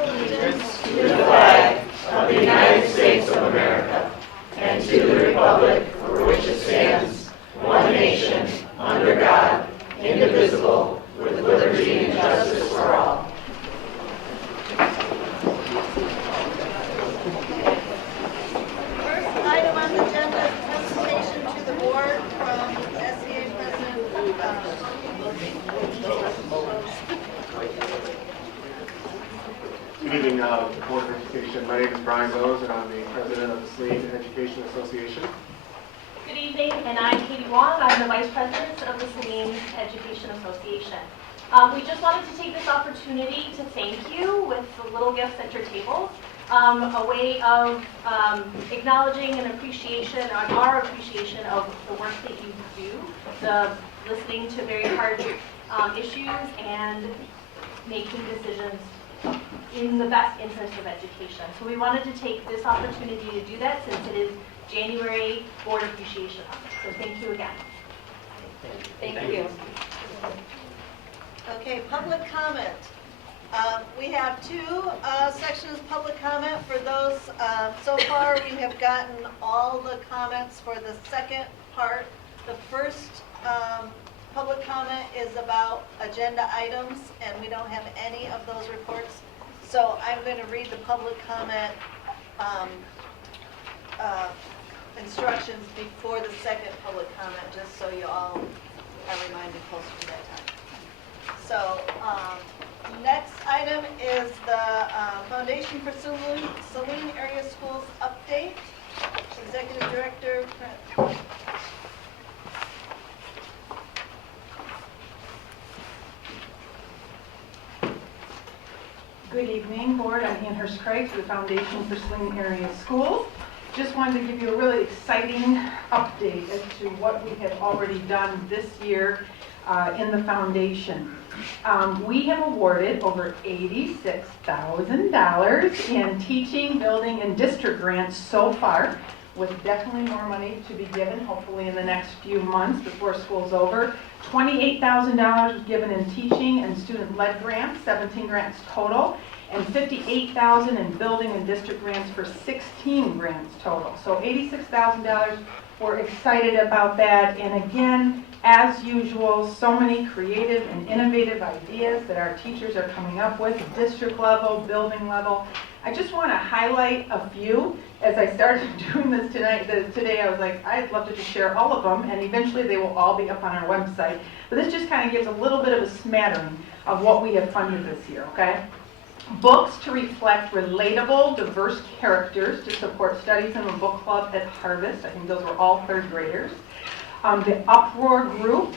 allegiance to the flag of the United States of America and to the republic for which it stands, one nation, under God, indivisible, with liberty and justice for all. First item on the agenda is presentation to the board from SEA President. Good evening, Board of Education. My name is Brian Bowes, and I'm the president of the Saline Education Association. Good evening, and I'm Katie Wong. I'm the vice president of the Saline Education Association. We just wanted to take this opportunity to thank you with the little gifts at your tables, a way of acknowledging an appreciation, our appreciation of the work that you do, the listening to very hard issues and making decisions in the best interest of education. So we wanted to take this opportunity to do that since it is January Board Appreciation Month. So thank you again. Thank you. Okay, public comment. We have two sections of public comment. For those, so far we have gotten all the comments for the second part. The first public comment is about agenda items, and we don't have any of those reports. So I'm going to read the public comment instructions before the second public comment, just so you all are reminded closer to that time. So next item is the Foundation for Saline Area Schools update. Executive Director Trent. Good evening, Board. I'm Ann Hurst-Craig for the Foundation for Saline Area Schools. Just wanted to give you a really exciting update as to what we have already done this year in the foundation. We have awarded over $86,000 in teaching, building, and district grants so far, with definitely more money to be given, hopefully in the next few months before school's over. $28,000 was given in teaching and student-led grants, 17 grants total, and $58,000 in building and district grants for 16 grants total. So $86,000, we're excited about that. And again, as usual, so many creative and innovative ideas that our teachers are coming up with, district level, building level. I just want to highlight a few. As I started doing this today, I was like, I'd love to just share all of them, and eventually they will all be up on our website. But this just kind of gives a little bit of a smattering of what we have funded this year, okay? Books to reflect relatable, diverse characters to support studies in the book club at Harvest. I think those were all third graders. The Uproar Group,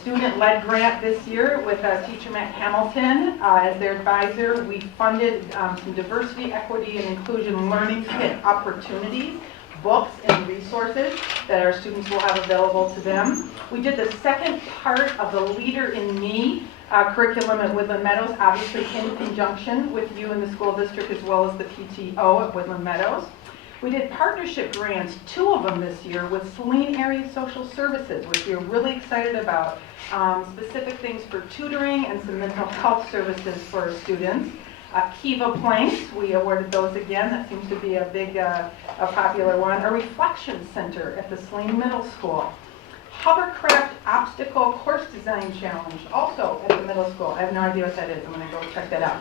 student-led grant this year with teacher Matt Hamilton as their advisor. We funded some diversity, equity, and inclusion learning kit opportunities, books and resources that our students will have available to them. We did the second part of the Leader in Me curriculum at Woodland Meadows, obviously in conjunction with you in the school district as well as the PTO at Woodland Meadows. We did partnership grants, 2 of them this year, with Saline Area Social Services, which we are really excited about. Specific things for tutoring and some mental health services for our students. Kiva Planks, we awarded those again. That seems to be a big, a popular one. A reflection center at the Saline Middle School. Hovercraft Obstacle Course Design Challenge, also at the middle school. I have no idea what that is. I'm going to go check that out.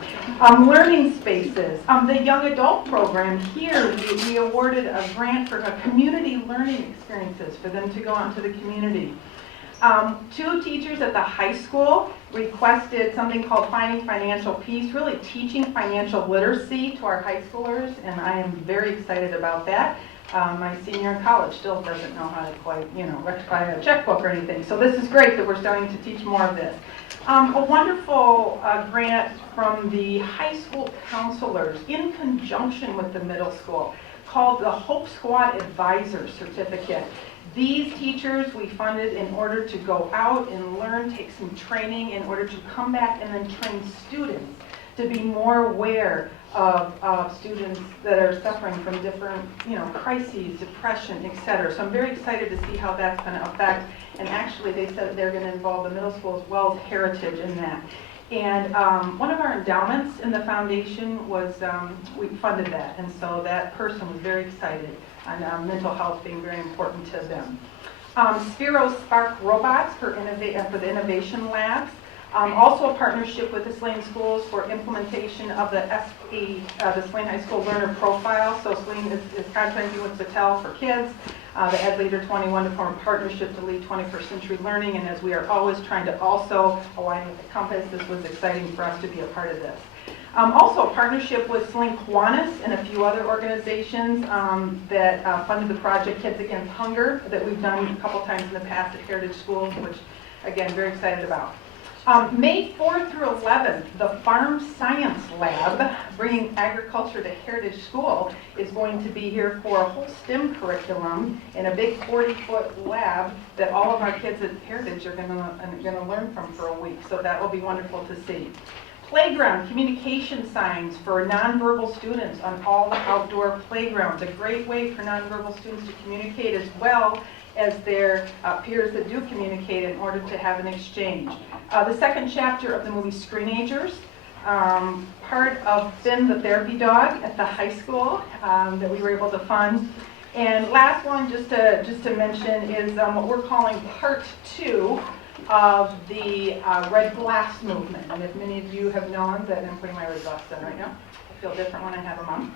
Learning spaces. The young adult program here, we awarded a grant for community learning experiences for them to go out into the community. 2 teachers at the high school requested something called Finding Financial Peace, really teaching financial literacy to our high schoolers, and I am very excited about that. My senior in college still doesn't know how to quite, rectify a checkbook or anything. So this is great that we're starting to teach more of this. A wonderful grant from the high school counselors in conjunction with the middle school called the Hope Squad Advisor Certificate. These teachers we funded in order to go out and learn, take some training in order to come back and then train students to be more aware of students that are suffering from different, crises, depression, etc. So I'm very excited to see how that's going to affect. And actually, they said that they're going to involve the middle school as well as Heritage in that. And one of our endowments in the foundation was, we funded that. And so that person was very excited on mental health being very important to them. Spiro Spark Robots for the Innovation Labs. Also a partnership with the Saline Schools for implementation of the the Saline High School Learner Profile. So Saline is contracting with Battelle for kids, the Ed Leader 21 to form a partnership to lead 21st century learning. And as we are always trying to also align with the Compass, this was exciting for us to be a part of this. Also a partnership with Saline Kiwanis and a few other organizations that funded the project Kids Against Hunger that we've done a couple times in the past at Heritage Schools, which again, very excited about. May 4th through 11th, the Farm Science Lab, bringing agriculture to Heritage School, is going to be here for a whole STEM curriculum in a big 40-foot lab that all of our kids at Heritage are going to learn from for a week. So that will be wonderful to see. Playground communication signs for nonverbal students on all the outdoor playgrounds. A great way for nonverbal students to communicate as well as their peers that do communicate in order to have an exchange. The second chapter of the movie Screenagers, part of Finn the Therapy Dog at the high school that we were able to fund. And last one, just to mention, is what we're calling part 2 of the Red Glass movement. And if many of you have known that I'm putting my red glass on right now, I feel different when I have them on.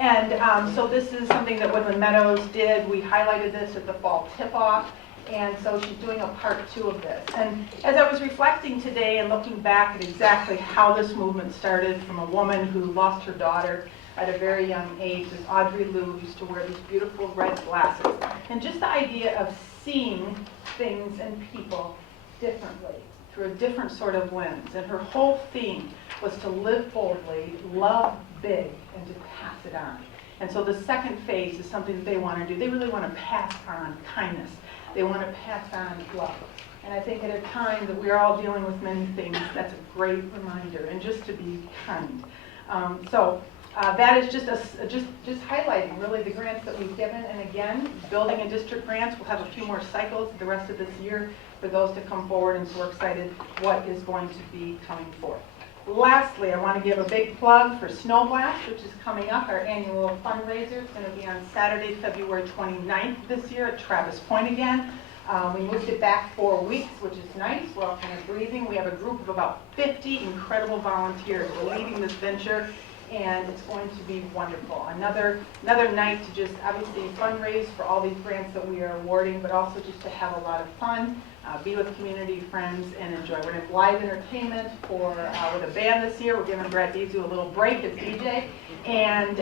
And so this is something that Woodland Meadows did. We highlighted this at the fall tip-off, and so she's doing a part 2 of this. And as I was reflecting today and looking back at exactly how this movement started from a woman who lost her daughter at a very young age, this Audrey Lou used to wear these beautiful red glasses. And just the idea of seeing things and people differently through a different sort of lens. And her whole theme was to live boldly, love big, and to pass it on. And so the second phase is something that they want to do. They really want to pass on kindness. They want to pass on love. And I think at a time that we're all dealing with many things, that's a great reminder, and just to be kind. That is just highlighting really the grants that we've given. And again, building and district grants, we'll have a few more cycles the rest of this year for those to come forward, and so we're excited what is going to be coming forth. Lastly, I want to give a big plug for Snow Blast, which is coming up, our annual fundraiser. It's going to be on Saturday, February 29th this year at Travis Point again. We moved it back 4 weeks, which is nice. We're all kind of breathing. We have a group of about 50 incredible volunteers leading this venture, and it's going to be wonderful. Another night to just obviously fundraise for all these grants that we are awarding, but also just to have a lot of fun, be with community, friends, and enjoy. We're going to have live entertainment with a band this year. We're giving Brad Beasley a little break as DJ, and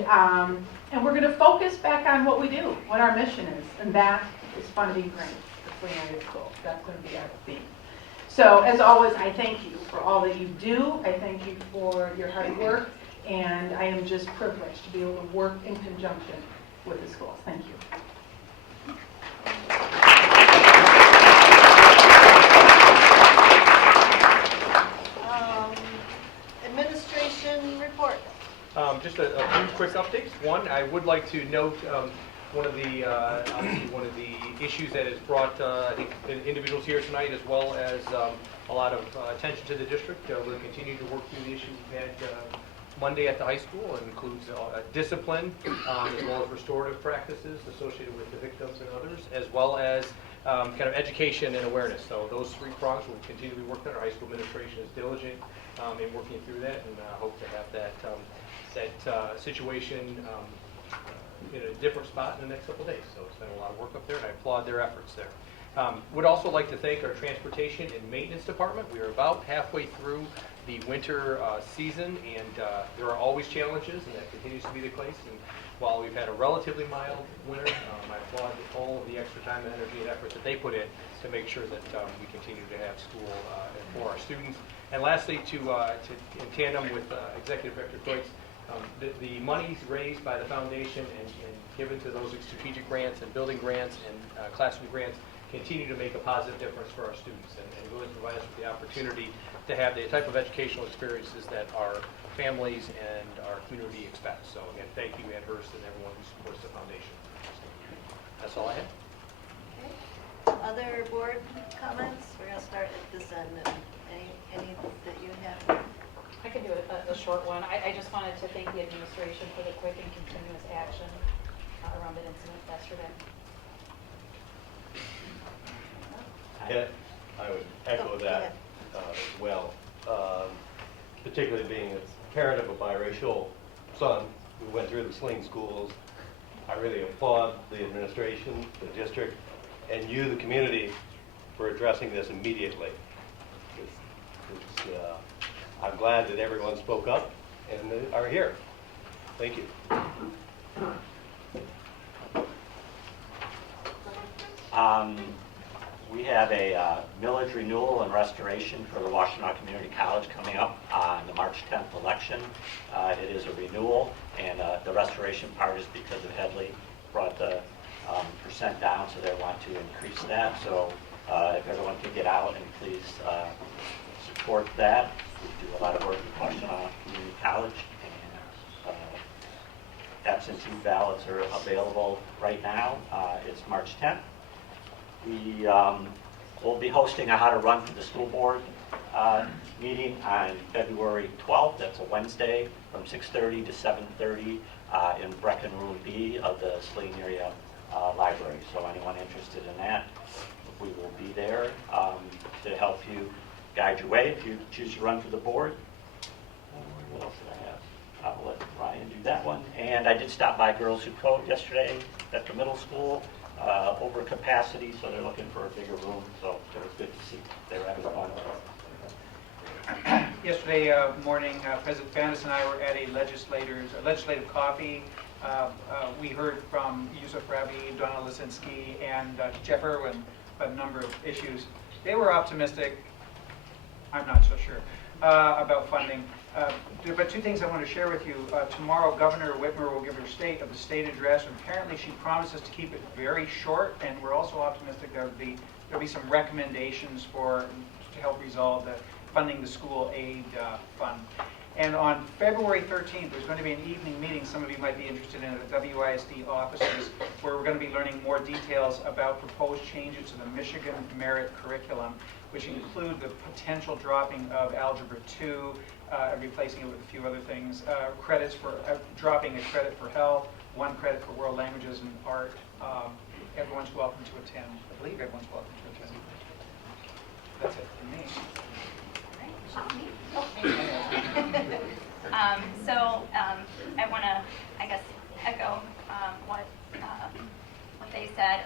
we're going to focus back on what we do, what our mission is, and that is funding grants for Saline Area Schools. That's going to be our theme. So as always, I thank you for all that you do. I thank you for your hard work. And I am just privileged to be able to work in conjunction with the schools. Thank you. Administration report. Just a few quick updates. One, I would like to note one of the issues that has brought I think individuals here tonight, as well as a lot of attention to the district. We'll continue to work through the issues we've had Monday at the high school. It includes discipline, as well as restorative practices associated with the victims and others, as well as kind of education and awareness. So those 3 prongs will continue to be worked on. Our high school administration is diligent in working through that, and hope to have that situation in a different spot in the next couple of days. So it's been a lot of work up there, and I applaud their efforts there. Would also like to thank our transportation and maintenance department. We are about halfway through the winter season, and there are always challenges, and that continues to be the case. And while we've had a relatively mild winter, I applaud all of the extra time and energy and effort that they put in to make sure that we continue to have school for our students. And lastly, in tandem with Executive Director Coates, the monies raised by the foundation and given to those strategic grants and building grants and classroom grants continue to make a positive difference for our students and really provide us with the opportunity to have the type of educational experiences that our families and our community expect. So again, thank you, Ann Hurst, and everyone who supports the foundation. That's all I have. Okay. Other board comments? We're going to start at this end. Any that you have? I can do a short one. I just wanted to thank the administration for the quick and continuous action around that incident yesterday. Yeah, I would echo that as well. Particularly being a parent of a biracial son who went through the Saline schools, I really applaud the administration, the district, and you, the community, for addressing this immediately. I'm glad that everyone spoke up and are here. Thank you. We have a millage renewal and restoration for the Washtenaw Community College coming up on the March 10th election. It is a renewal, and the restoration part is because of Headley brought the percent down, so they want to increase that. So if everyone could get out and please support that. We do a lot of work in Washtenaw Community College, and absentee ballots are available right now. It's March 10th. We will be hosting a How to Run for the School Board meeting on February 12th. That's a Wednesday from 6:30 to 7:30 in Brecken Room B of the Saline Area Library. So anyone interested in that, we will be there to help you guide your way if you choose to run for the board. What else did I have? I'll let Ryan do that one. And I did stop by Girls Who Code yesterday at the middle school. Over capacity, so they're looking for a bigger room, so it was good to see they were having fun. Yesterday morning, President Bandis and I were at a legislative coffee. We heard from Yusuf Rabi, Donna Lisinski, and Jeff Irwin about a number of issues. They were optimistic. I'm not so sure about funding. But two things I want to share with you. Tomorrow, Governor Whitmer will give her state address, and apparently she promises to keep it very short, and we're also optimistic there'll be some recommendations to help resolve the funding the school aid fund. And on February 13th, there's going to be an evening meeting some of you might be interested in at the WISD offices, where we're going to be learning more details about proposed changes to the Michigan Merit Curriculum, which include the potential dropping of Algebra 2, replacing it with a few other things, credits for dropping a credit for health, 1 credit for world languages and art. Everyone's welcome to attend. I believe everyone's welcome to attend. That's it for me. I want to, I guess, echo what they said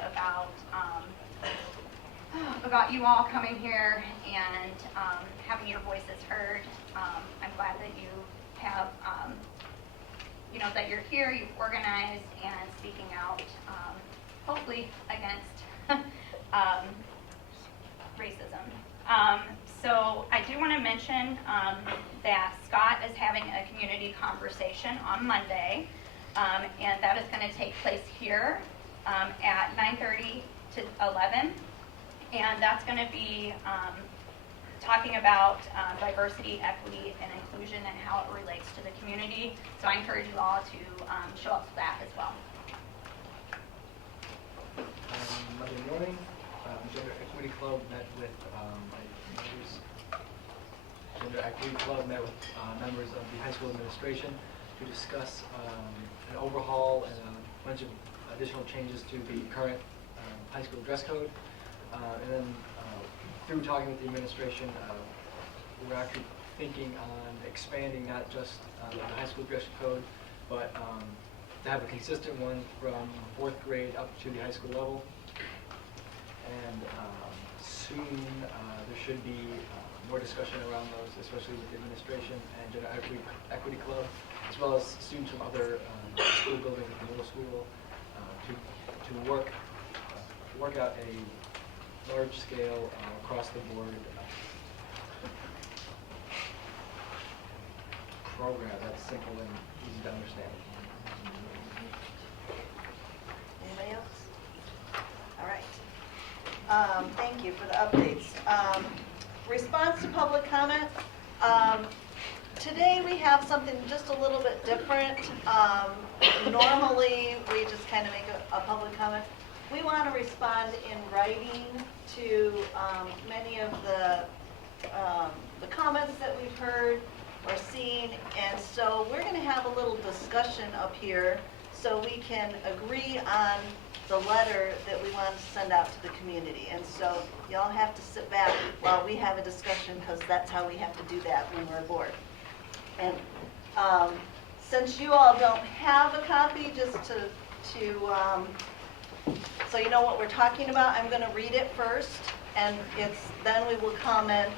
about you all coming here and having your voices heard. I'm glad that you have, that you're here, you've organized and speaking out, hopefully against racism. So I do want to mention that Scott is having a community conversation on Monday, and that is going to take place here at 9:30 to 11, and that's going to be talking about diversity, equity, and inclusion and how it relates to the community. So I encourage you all to show up for that as well. Monday morning, Gender Equity Club met with members. Gender Equity Club met with members of the high school administration to discuss an overhaul and a bunch of additional changes to the current high school dress code. And then through talking with the administration, we're actually thinking on expanding not just the high school dress code, but to have a consistent one from 4th grade up to the high school level. And soon there should be more discussion around those, especially with the administration and Gender Equity Club, as well as students from other school buildings at the middle school to work out a large-scale, across-the-board program that's simple and easy to understand. Anybody else? All right. Thank you for the updates. Response to public comment. Today we have something just a little bit different. Normally we just kind of make a public comment. We want to respond in writing to many of the comments that we've heard or seen, and so we're going to have a little discussion up here so we can agree on the letter that we want to send out to the community. And so y'all have to sit back while we have a discussion, because that's how we have to do that when we're bored. And since you all don't have a copy, just so you know what we're talking about, I'm going to read it first, and then we will comment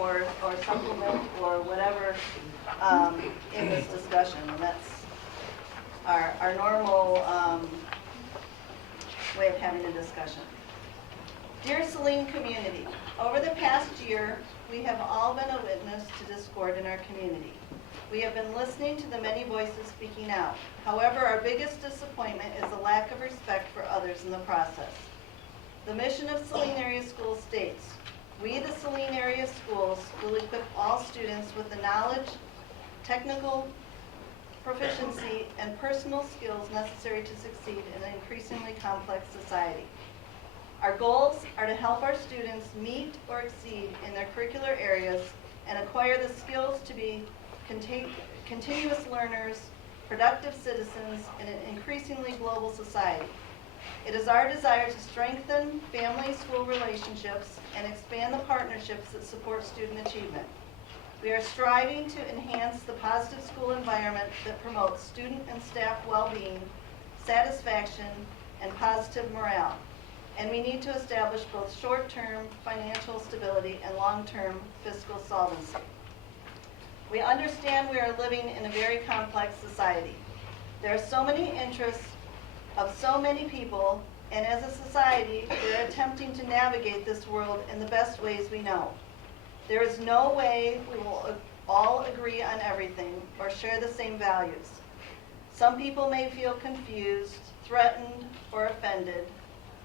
or supplement or whatever in this discussion. And that's our normal way of having a discussion. Dear Saline community, over the past year, we have all been a witness to discord in our community. We have been listening to the many voices speaking out. However, our biggest disappointment is the lack of respect for others in the process. The mission of Saline Area Schools states, we, the Saline Area Schools, will equip all students with the knowledge, technical proficiency, and personal skills necessary to succeed in an increasingly complex society. Our goals are to help our students meet or exceed in their curricular areas and acquire the skills to be continuous learners, productive citizens in an increasingly global society. It is our desire to strengthen family-school relationships and expand the partnerships that support student achievement. We are striving to enhance the positive school environment that promotes student and staff well-being, satisfaction, and positive morale. And we need to establish both short-term financial stability and long-term fiscal solvency. We understand we are living in a very complex society. There are so many interests of so many people, and as a society, we're attempting to navigate this world in the best ways we know. There is no way we will all agree on everything or share the same values. Some people may feel confused, threatened, or offended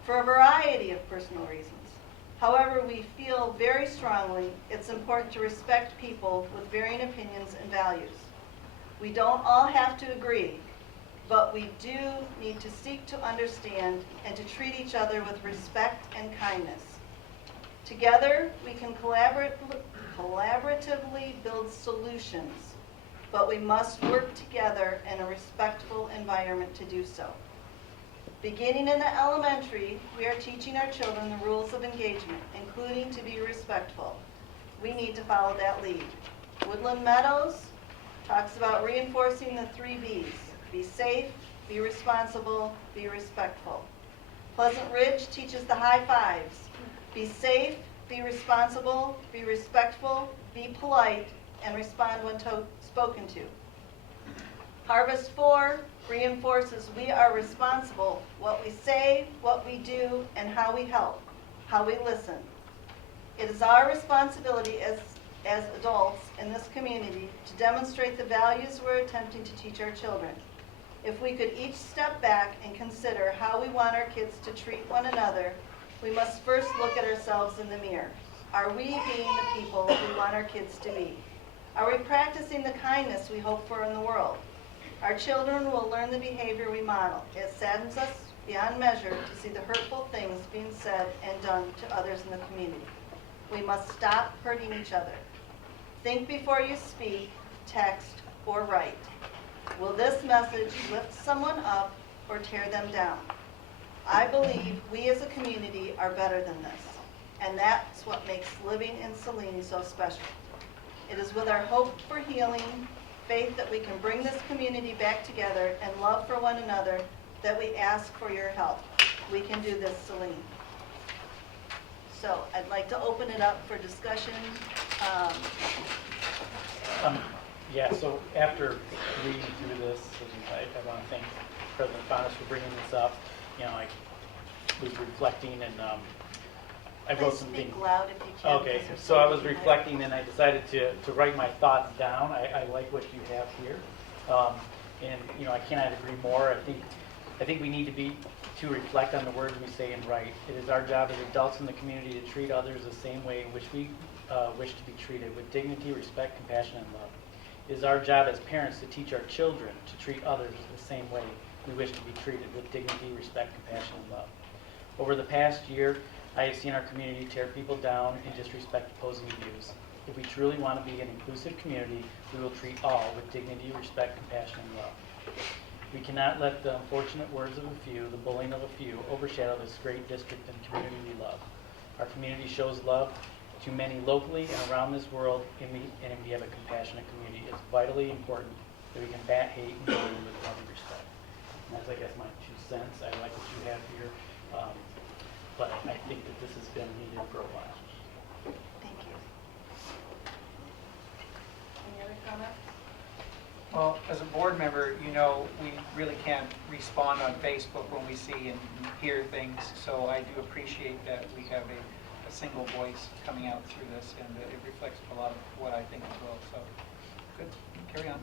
for a variety of personal reasons. However, we feel very strongly it's important to respect people with varying opinions and values. We don't all have to agree, but we do need to seek to understand and to treat each other with respect and kindness. Together, we can collaboratively build solutions, but we must work together in a respectful environment to do so. Beginning in the elementary, we are teaching our children the rules of engagement, including to be respectful. We need to follow that lead. Woodland Meadows talks about reinforcing the 3 B's. Be safe, be responsible, be respectful. Pleasant Ridge teaches the high fives. Be safe, be responsible, be respectful, be polite, and respond when spoken to. Harvest 4 reinforces we are responsible, what we say, what we do, and how we help, how we listen. It is our responsibility as adults in this community to demonstrate the values we're attempting to teach our children. If we could each step back and consider how we want our kids to treat one another, we must first look at ourselves in the mirror. Are we being the people we want our kids to be? Are we practicing the kindness we hope for in the world? Our children will learn the behavior we model. It saddens us beyond measure to see the hurtful things being said and done to others in the community. We must stop hurting each other. Think before you speak, text, or write. Will this message lift someone up or tear them down? I believe we as a community are better than this, and that's what makes living in Saline so special. It is with our hope for healing, faith that we can bring this community back together, and love for one another that we ask for your help. We can do this, Saline. So I'd like to open it up for discussion. Yeah, so after reading through this, I want to thank President Faunus for bringing this up. You know, I was reflecting and I wrote some things. Speak loud if you can. Okay, so I was reflecting and I decided to write my thoughts down. I like what you have here. And, you know, I cannot agree more. I think we need to be to reflect on the words we say and write. It is our job as adults in the community to treat others the same way in which we wish to be treated, with dignity, respect, compassion, and love. It is our job as parents to teach our children to treat others the same way we wish to be treated, with dignity, respect, compassion, and love. Over the past year, I have seen our community tear people down and disrespect opposing views. If we truly want to be an inclusive community, we will treat all with dignity, respect, compassion, and love. We cannot let the unfortunate words of a few, the bullying of a few, overshadow this great district and community we love. Our community shows love to many locally and around this world, and we have a compassionate community. It's vitally important that we combat hate and bullying with love and respect. And that's, I guess, my 2 cents. I like what you have here, but I think that this has been needed for a while. Thank you. Any other comments? Well, as a board member, you know, we really can't respond on Facebook when we see and hear things, so I do appreciate that we have a single voice coming out through this, and it reflects a lot of what I think as well, so good, carry on.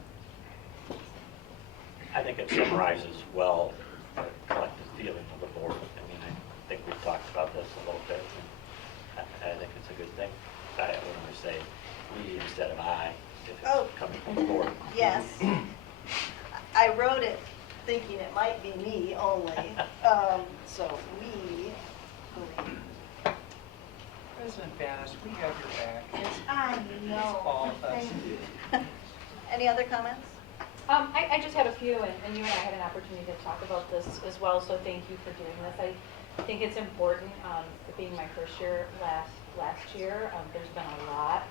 I think it summarizes well the collective feeling of the board. I mean, I think we've talked about this a little bit, and I think it's a good thing. I would only say we instead of I, if it's coming from the board. Yes. I wrote it thinking it might be me only, so we believe. President Bannis, we have your back. I It's all know. us. Thank you. Any other comments? I just had a few, and you and I had an opportunity to talk about this as well, so thank you for doing this. I think it's important, it being my first year last year, there's been a lot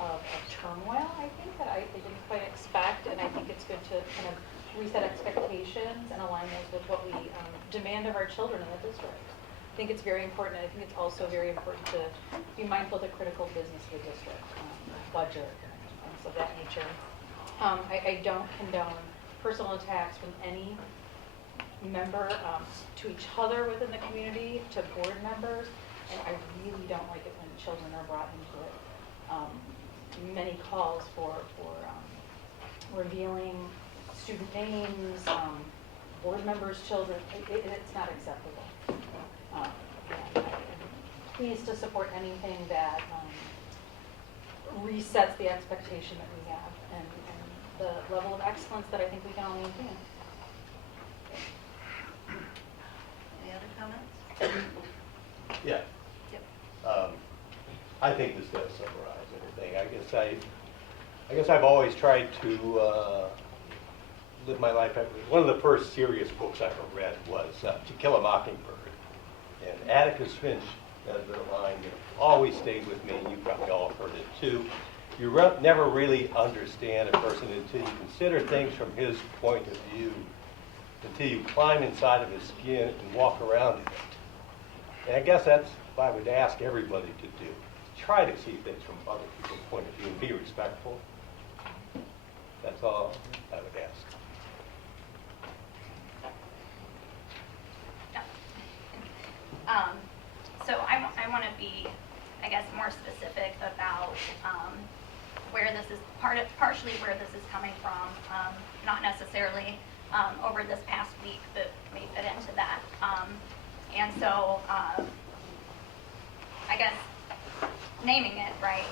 of turmoil, I think, that I didn't quite expect, and I think it's good to kind of reset expectations and align those with what we demand of our children in the district. I think it's very important, and I think it's also very important to be mindful of the critical business of the district, budget, and things of that nature. I don't condone personal attacks from any member to each other within the community, to board members, and I really don't like it when children are brought into it. Many calls for revealing student names, board members' children, it's not acceptable. And I'm pleased to support anything that resets the expectation that we have and the level of excellence that I think we can all maintain. Any other comments? Yeah. Yep. I think this does summarize everything. I guess I've always tried to live my life. One of the first serious books I ever read was To Kill a Mockingbird. And Atticus Finch has a line that always stayed with me, and you probably all heard it too. You never really understand a person until you consider things from his point of view, until you climb inside of his skin and walk around in it. And I guess that's what I would ask everybody to do. Try to see things from other people's point of view and be respectful. That's all I would ask. So I want to be, I guess, more specific about where this is, partially where this is coming from, not necessarily over this past week, but may fit into that. And so I guess naming it, right,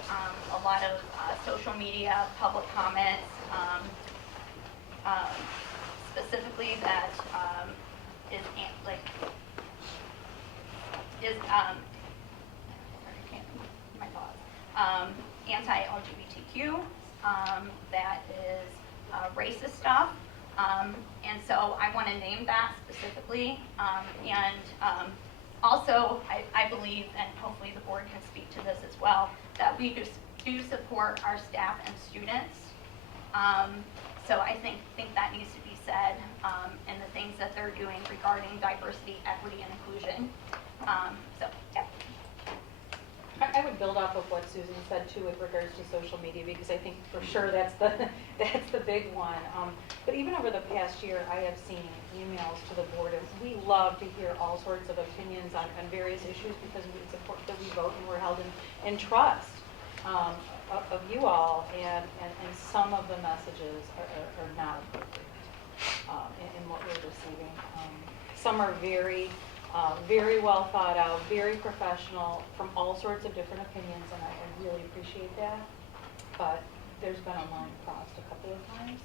a lot of social media, public comments, specifically that anti-LGBTQ, that is racist stuff, and so I want to name that specifically, and also I believe, and hopefully the board can speak to this as well, that we do support our staff and students, so I think that needs to be said, and the things that they're doing regarding diversity, equity, and inclusion. So, yeah. I would build off of what Susan said too with regards to social media, because I think for sure that's the big one. But even over the past year, I have seen emails to the board, and we love to hear all sorts of opinions on various issues because it's important that we vote and we're held in trust of you all, and some of the messages are not appropriate in what we're receiving. Some are very, very well thought out, very professional, from all sorts of different opinions, and I really appreciate that. But there's been a line crossed a couple of times.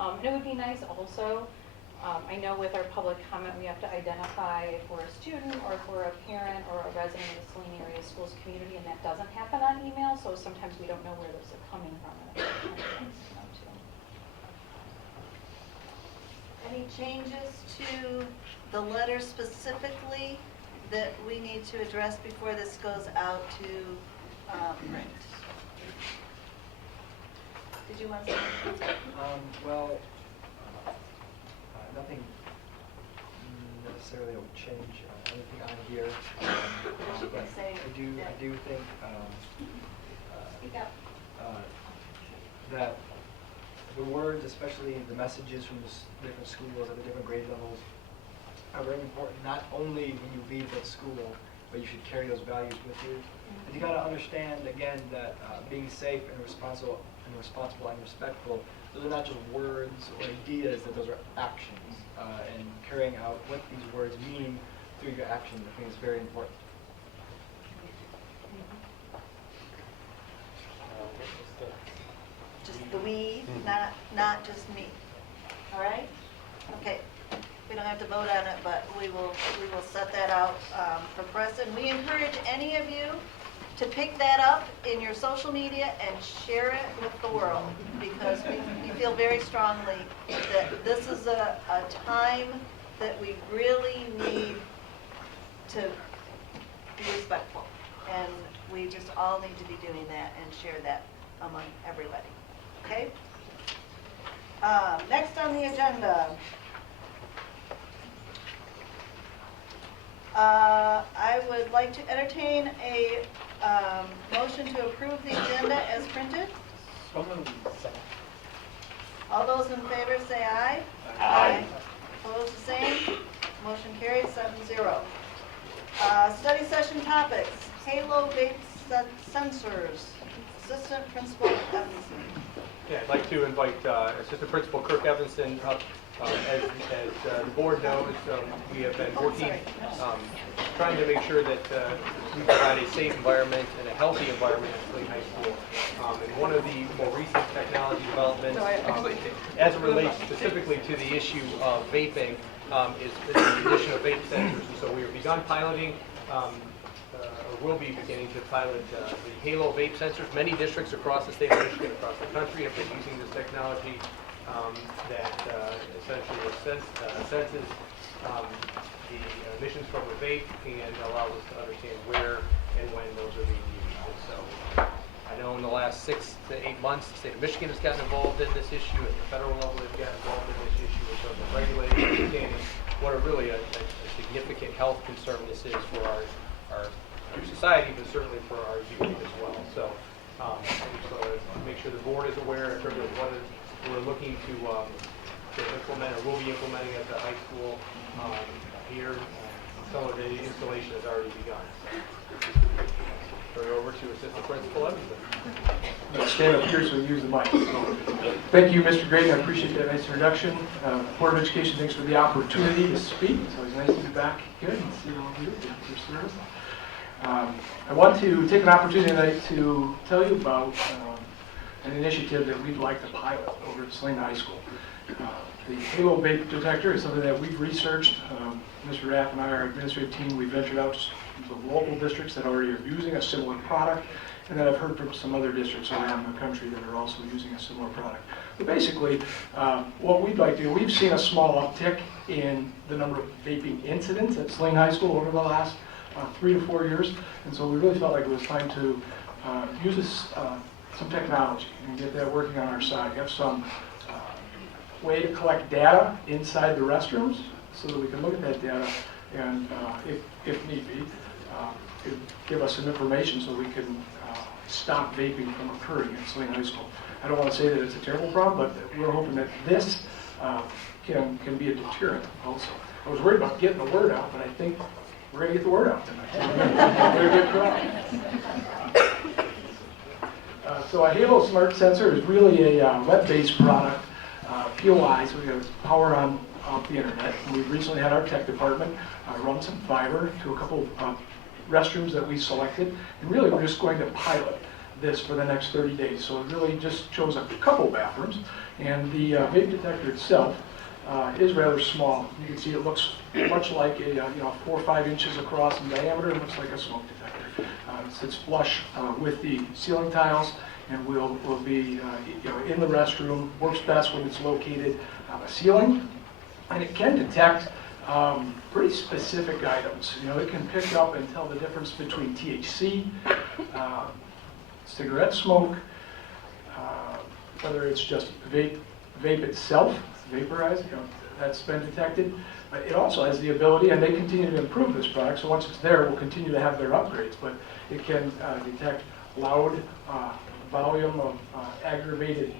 And it would be nice also, I know with our public comment, we have to identify if we're a student or if we're a parent or a resident of the Saline area schools community, and that doesn't happen on email, so sometimes we don't know where those are coming from. And I think that's nice to know too. Any changes to the letter specifically that we need to address before this goes out to print? Did you want to say anything? Well, nothing necessarily would change anything on here. But I do think that the words, especially the messages from the different schools at the different grade levels, are very important. Not only when you leave that school, but you should carry those values with you. And you got to understand again that being safe and responsible and respectful, those are not just words or ideas, that those are actions. And carrying out what these words mean through your actions, I think is very important. Just the we, not just me. All right? Okay. We don't have to vote on it, but we will set that out for press. And we encourage any of you to pick that up in your social media and share it with the world, because we feel very strongly that this is a time that we really need to be respectful. And we just all need to be doing that and share that among everybody. Okay? Next on the agenda, I would like to entertain a motion to approve the agenda as printed. All those in favor say aye. Aye. Opposed, the same. Motion carries 7-0. Study session topics: Halo vape sensors. Assistant Principal Evanson. Yeah, I'd like to invite Assistant Principal Kirk Evanson up. As the board knows, we have been working, trying to make sure that we provide a safe environment and a healthy environment at Saline High School. And one of the more recent technology developments, as it relates specifically to the issue of vaping, is the addition of vape sensors. And so we have begun piloting, or will be beginning to pilot the Halo vape sensors. Many districts across the state of Michigan, across the country, have been using this technology. That essentially senses the emissions from the vape and allows us to understand where and when those are being used. And so I know in the last 6 to 8 months, the state of Michigan has gotten involved in this issue. At the federal level, they've gotten involved in this issue in terms of regulating and understanding what a really a significant health concern this is for our society, but certainly for our youth as well. So I just want to make sure the board is aware in terms of what we're looking to implement, or will be implementing at the high school here. Some of the installation has already begun. Turn it over to Assistant Principal Evanson. Stand up here so we use the mic. Thank you, Mr. Graydon. I appreciate that nice introduction. Board of Education, thanks for the opportunity to speak. It's always nice to be back. Good, and see all of you. Thank you for your service. I want to take an opportunity tonight to tell you about an initiative that we'd like to pilot over at Saline High School. The Halo vape detector is something that we've researched. Mr. Raff and I, our administrative team, we've ventured out to the local districts that already are using a similar product, and then I've heard from some other districts around the country that are also using a similar product. But basically, what we'd like to do, we've seen a small uptick in the number of vaping incidents at Saline High School over the last 3 to 4 years, and so we really felt like it was time to use this, some technology and get that working on our side. We have some way to collect data inside the restrooms so that we can look at that data and, if need be, could give us some information so we can stop vaping from occurring at Saline High School. I don't want to say that it's a terrible problem, but we're hoping that this can be a deterrent also. I was worried about getting the word out, but I think we're going to get the word out tonight. We're a good crowd. So a Halo Smart Sensor is really a web-based product, POI, so we have power on off the internet. And we recently had our tech department run some fiber to a couple restrooms that we selected. And really, we're just going to pilot this for the next 30 days. So it really just shows a couple bathrooms. And the vape detector itself is rather small. You can see it looks much like a 4 or 5 inches across in diameter. It looks like a smoke detector. It sits flush with the ceiling tiles, and will be in the restroom. Works best when it's located on the ceiling, and it can detect pretty specific items. It can pick up and tell the difference between THC, cigarette smoke, whether it's just vape itself, vaporized, that's been detected. But it also has the ability, and they continue to improve this product, so once it's there, we'll continue to have their upgrades, but it can detect loud volume of aggravated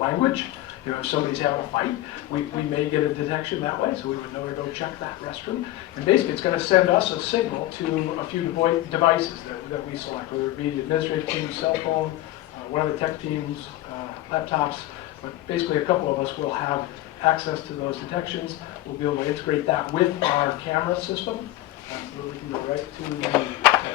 language. If somebody's having a fight, we may get a detection that way, so we would know to go check that restroom. And basically, it's going to send us a signal to a few devices that we select, whether it be the administrative team's cell phone, one of the tech team's laptops, but basically a couple of us will have access to those detections. We'll be able to integrate that with our camera system, where we can go right to the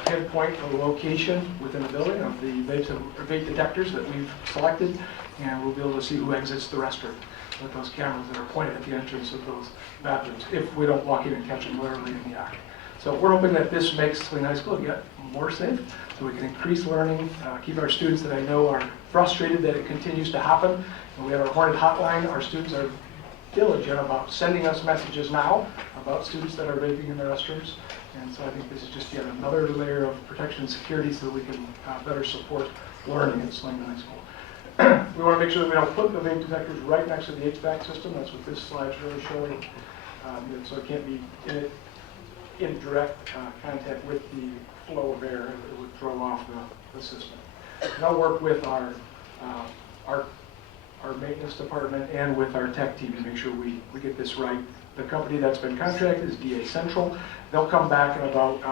pinpoint the location within the building of the vape detectors that we've selected, and we'll be able to see who exits the restroom with those cameras that are pointed at the entrance of those bathrooms, if we don't walk in and catch them literally in the act. So we're hoping that this makes Saline High School get more safe, so we can increase learning, keep our students that I know are frustrated that it continues to happen. And we have our Hornet hotline. Our students are diligent about sending us messages now about students that are vaping in their restrooms. And so I think this is just yet another layer of protection and security so that we can better support learning at Saline High School. We want to make sure that we don't put the vape detectors right next to the HVAC system. That's what this slide's really showing. So it can't be in direct contact with the flow of air. It would throw off the system. And I'll work with our maintenance department and with our tech team to make sure we get this right. The company that's been contracted is DA Central. They'll come back in about,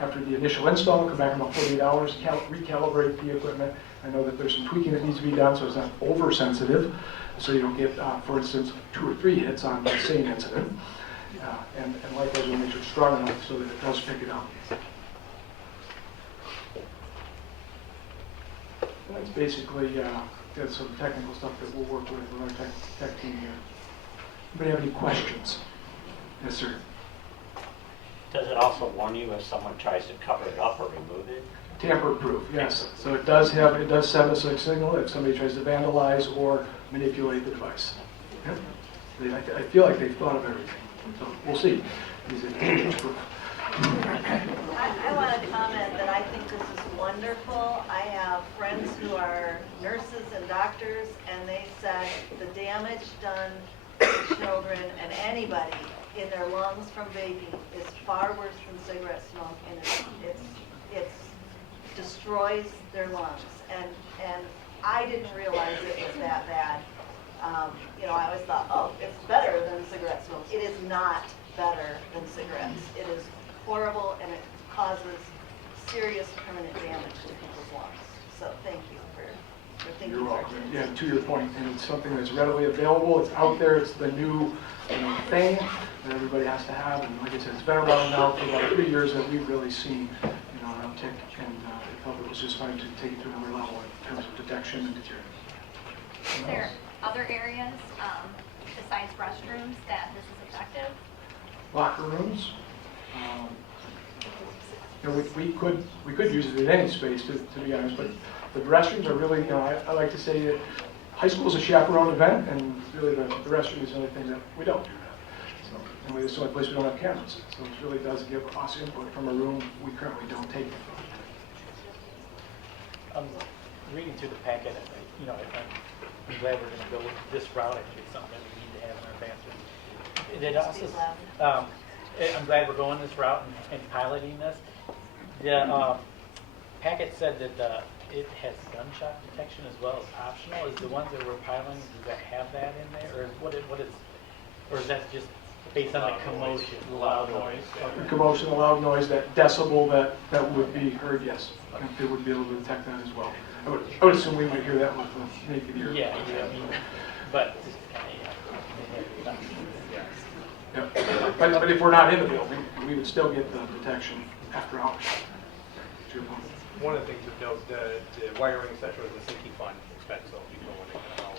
after the initial install, come back in about 48 hours, recalibrate the equipment. I know that there's some tweaking that needs to be done so it's not oversensitive, so you don't get, for instance, 2 or 3 hits on the same incident. And likewise, we'll make sure it's strong enough so that it does pick it up. And that's basically some technical stuff that we'll work with our tech team here. Anybody have any questions? Yes, sir. Does it also warn you if someone tries to cover it up or remove it? Tamper-proof, yes. So it does send us a signal if somebody tries to vandalize or manipulate the device. Yep. I feel like they've thought of everything. So we'll see. Is it tamper-proof? I want to comment that I think this is wonderful. I have friends who are nurses and doctors, and they said the damage done to children and anybody in their lungs from vaping is far worse than cigarette smoke, and it destroys their lungs. And I didn't realize it was that bad. I always thought, oh, it's better than cigarette smoke. It is not better than cigarettes. It is horrible, and it causes serious permanent damage to people's lungs. So thank you for thinking. You're welcome. Yeah, to your point, and it's something that's readily available. It's out there. It's the new thing that everybody has to have. And like I said, it's been around now for about 3 years that we've really seen an uptick, and I felt it was just time to take it to another level in terms of detection and deterrent. Is there other areas besides restrooms that this is effective? Locker rooms. We could use it in any space, to be honest, but the restrooms are really, I like to say that high school is a chaperone event, and really the restroom is the only thing that we don't do that. So, and it's the only place we don't have cameras. So it really does give us input from a room we currently don't take. Reading through the packet, I'm glad we're going to go this route. Actually, it's something that we need to have in our bathroom. It also, I'm glad we're going this route and piloting this. The packet said that it has gunshot detection as well as optional. Is the ones that we're piloting, does that have that in there, or is that just based on the commotion, loud noise? The commotion, the loud noise, that decibel that would be heard, yes, it would be able to detect that as well. I would assume we might hear that with the naked ear. Yeah, but just kind of, But if we're not in the building, we would still get the detection after hours. To your point. One of the things to note, the wiring, et cetera, is a sinking fund expense, so people when they can all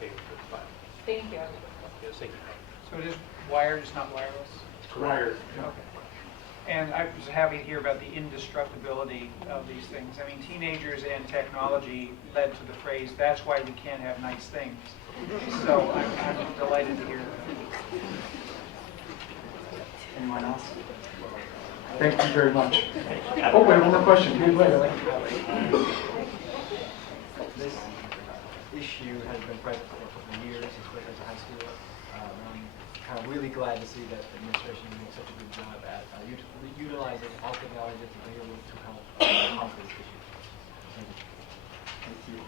pay for the file. Thank you. Yeah, sinking fund. So it is wired, it's not wireless? It's wired. Okay. And I was happy to hear about the indestructibility of these things. I mean, teenagers and technology led to the phrase, "That's why we can't have nice things." So I'm delighted to hear that. Anyone else? Thank you very much. Oh, wait, one more question. Good way. This issue has been present for a couple of years, especially as a high schooler. I'm kind of really glad to see that the administration is doing such a good job at utilizing all technology that's available to help solve this issue. Thank you.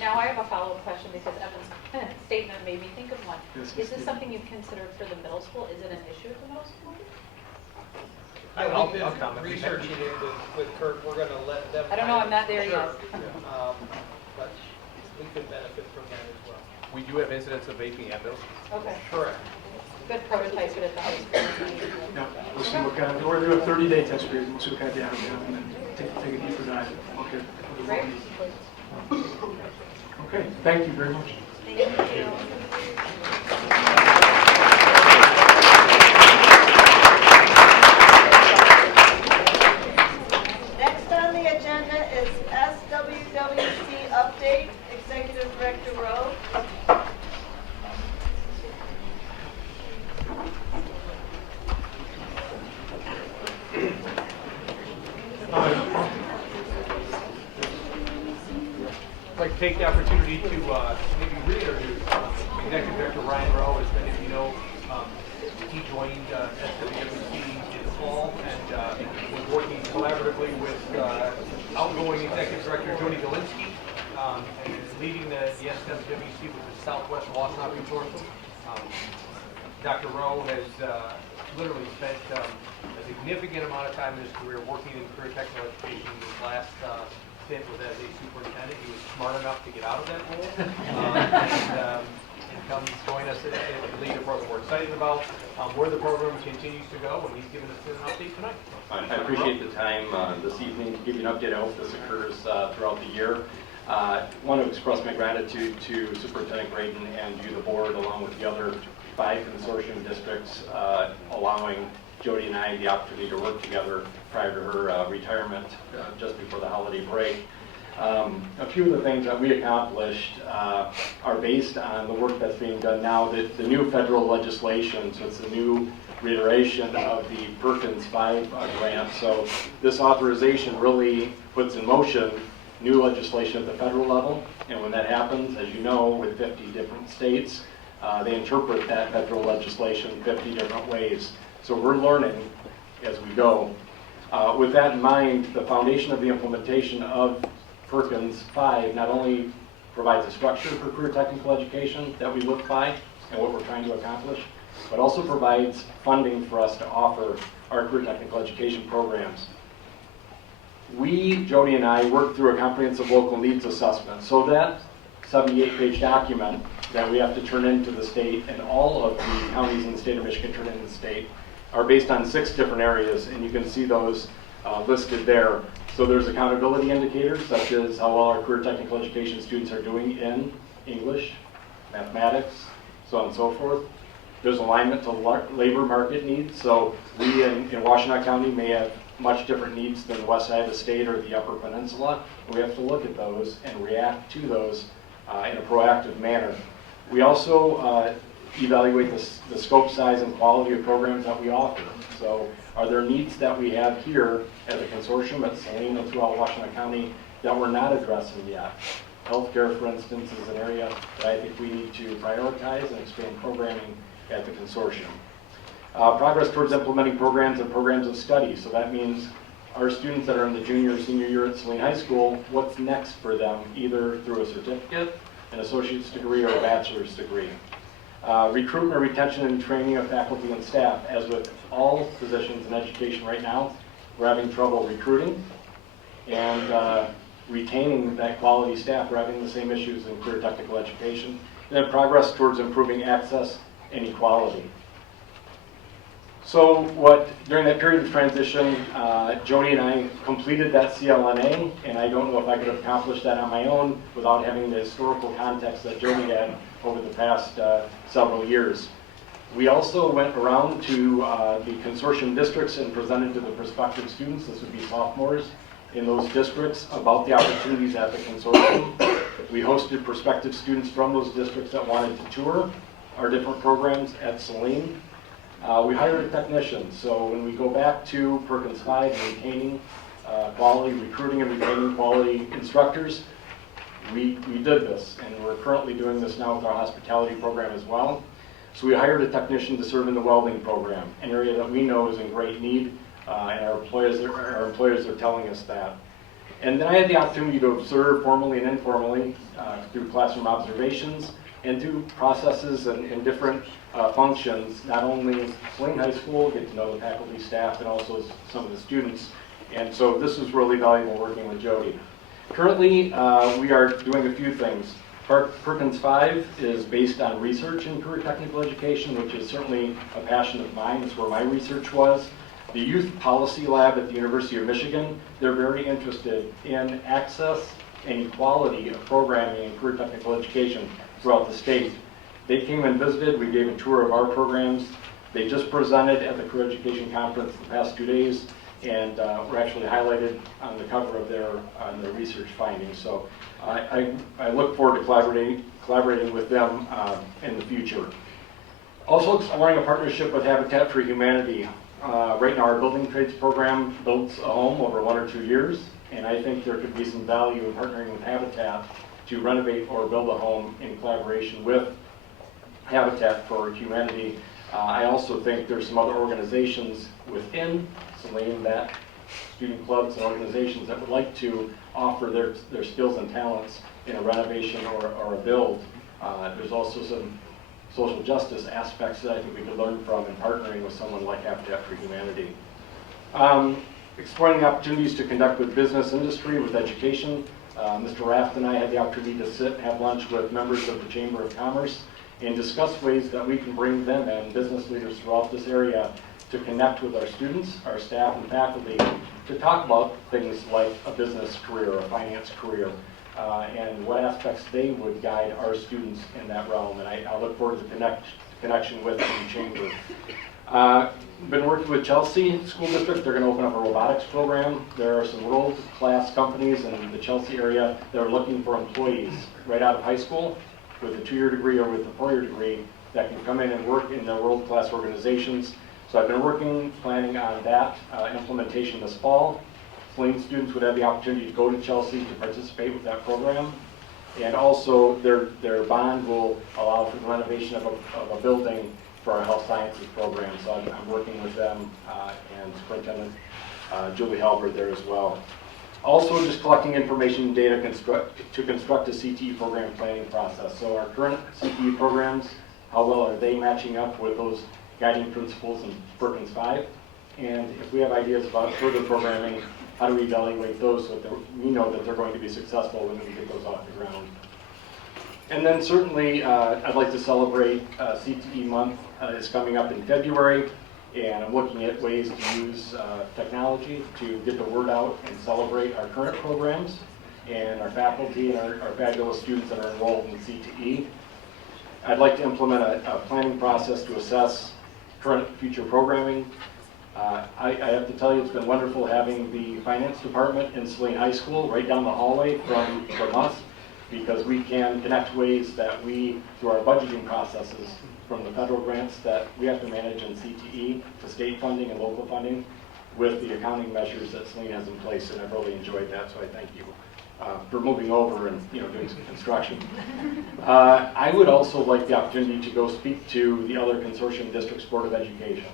Now I have a follow-up question because Evan's statement made me think of one. Yes, Is this Steve. something you've considered for the middle school? Is it an issue at the middle school? I'll We've comment. been researching it with Kurt, we're gonna let them. I don't know, I'm not there yet. Sure. But we could benefit from that as well. We do have incidents of vaping at middle school. Okay. Correct. Good prototype it at the high school. Yeah, we'll see what kind of, we're doing a 30-day test period, we'll see what kind of data we have, and then take a deeper dive. Okay. Great. Okay, thank you very much. Thank you. Next on the agenda is SWWC update, Executive Director Rowe. I'd like to take the opportunity to maybe reintroduce Executive Director Ryan Rowe. As many of you know, he joined SWWC in the fall and was working collaboratively with outgoing Executive Director Jody Galinsky and is leading the SWWC, which is Southwest Washtenaw Consortium. Dr. Rowe has literally spent a significant amount of time in his career working in career technical education. His last stint was as a superintendent. He was smart enough to get out of that role and come join us and lead a program we're excited about where the program continues to go, and he's giving us an update tonight. I appreciate the time this evening to give you an update. I hope this occurs throughout the year. I want to express my gratitude to Superintendent Graydon and you, the board, along with the other 5 consortium districts, allowing Jody and I the opportunity to work together prior to her retirement just before the holiday break. A few of the things that we accomplished are based on the work that's being done now. The new federal legislation, so it's a new reiteration of the Perkins 5 grant. So this authorization really puts in motion new legislation at the federal level. And when that happens, as you know, with 50 different states, they interpret that federal legislation 50 different ways. So we're learning as we go. With that in mind, the foundation of the implementation of Perkins 5 not only provides a structure for career technical education that we look by and what we're trying to accomplish, but also provides funding for us to offer our career technical education programs. We, Jody and I, worked through a comprehensive local needs assessment. So that 78-page document that we have to turn into the state, and all of the counties in the state of Michigan turn into the state, are based on 6 different areas, and you can see those listed there. So there's accountability indicators, such as how well our career technical education students are doing in English, mathematics, so on and so forth. There's alignment to labor market needs. So we in Washtenaw County may have much different needs than the west side of the state or the Upper Peninsula. We have to look at those and react to those in a proactive manner. We also evaluate the scope, size, and quality of programs that we offer. So are there needs that we have here as a consortium at Saline and throughout Washtenaw County that we're not addressing yet? Healthcare, for instance, is an area that I think we need to prioritize and expand programming at the consortium. Progress towards implementing programs and programs of study. So that means our students that are in the junior or senior year at Saline High School, what's next for them, either through a certificate, an associate's degree, or a bachelor's degree. Recruitment, retention, and training of faculty and staff. As with all positions in education right now, we're having trouble recruiting and retaining that quality staff. We're having the same issues in career technical education. And then progress towards improving access and equality. So during that period of transition, Jody and I completed that CLNA, and I don't know if I could have accomplished that on my own without having the historical context that Jody had over the past several years. We also went around to the consortium districts and presented to the prospective students, this would be sophomores, in those districts about the opportunities at the consortium. We hosted prospective students from those districts that wanted to tour our different programs at Saline. We hired a technician, so when we go back to Perkins 5, maintaining quality, recruiting and retaining quality instructors, we did this, and we're currently doing this now with our hospitality program as well. So we hired a technician to serve in the welding program, an area that we know is in great need, and our employers are telling us that. And then I had the opportunity to observe formally and informally through classroom observations and through processes and different functions, not only Saline High School, get to know the faculty, staff, and also some of the students. And so this was really valuable working with Jody. Currently, we are doing a few things. Perkins 5 is based on research in career technical education, which is certainly a passion of mine. It's where my research was. The Youth Policy Lab at the University of Michigan, they're very interested in access and equality of programming in career technical education throughout the state. They came and visited. We gave a tour of our programs. They just presented at the Career Education Conference the past 2 days, and were actually highlighted on the cover of their research findings. So I look forward to collaborating with them in the future. Also exploring a partnership with Habitat for Humanity. Right now our building trades program builds a home over 1 or 2 years, and I think there could be some value in partnering with Habitat to renovate or build a home in collaboration with Habitat for Humanity. I also think there's some other organizations within Saline, that student clubs and organizations that would like to offer their skills and talents in a renovation or a build. There's also some social justice aspects that I think we could learn from in partnering with someone like Habitat for Humanity. Exploring the opportunities to conduct with business industry, with education. Mr. Raft and I had the opportunity to sit and have lunch with members of the Chamber of Commerce and discuss ways that we can bring them and business leaders throughout this area to connect with our students, our staff, and faculty to talk about things like a business career, a finance career, and what aspects they would guide our students in that realm. And I look forward to the connection with the Chamber. Been working with Chelsea School District. They're going to open up a robotics program. There are some world-class companies in the Chelsea area that are looking for employees right out of high school with a 2-year degree or with a 4-year degree that can come in and work in their world-class organizations. So I've been planning on that implementation this fall. Saline students would have the opportunity to go to Chelsea to participate with that program. And also their bond will allow for the renovation of a building for our health sciences program. So I'm working with them and Superintendent Julie Halbert there as well. Also just collecting information and data to construct a CTE program planning process. So our current CTE programs, how well are they matching up with those guiding principles in Perkins 5? And if we have ideas about further programming, how do we evaluate those so that we know that they're going to be successful when we get those off the ground? And then certainly I'd like to celebrate CTE month is coming up in February, and I'm looking at ways to use technology to get the word out and celebrate our current programs and our faculty and our fabulous students that are enrolled in CTE. I'd like to implement a planning process to assess current future programming. I have to tell you, it's been wonderful having the finance department in Saline High School right down the hallway from us, because we can connect ways that we, through our budgeting processes from the federal grants that we have to manage in CTE, to state funding and local funding, with the accounting measures that Saline has in place, and I've really enjoyed that, so I thank you for moving over and doing some construction. I would also like the opportunity to go speak to the other consortium districts Board of Education.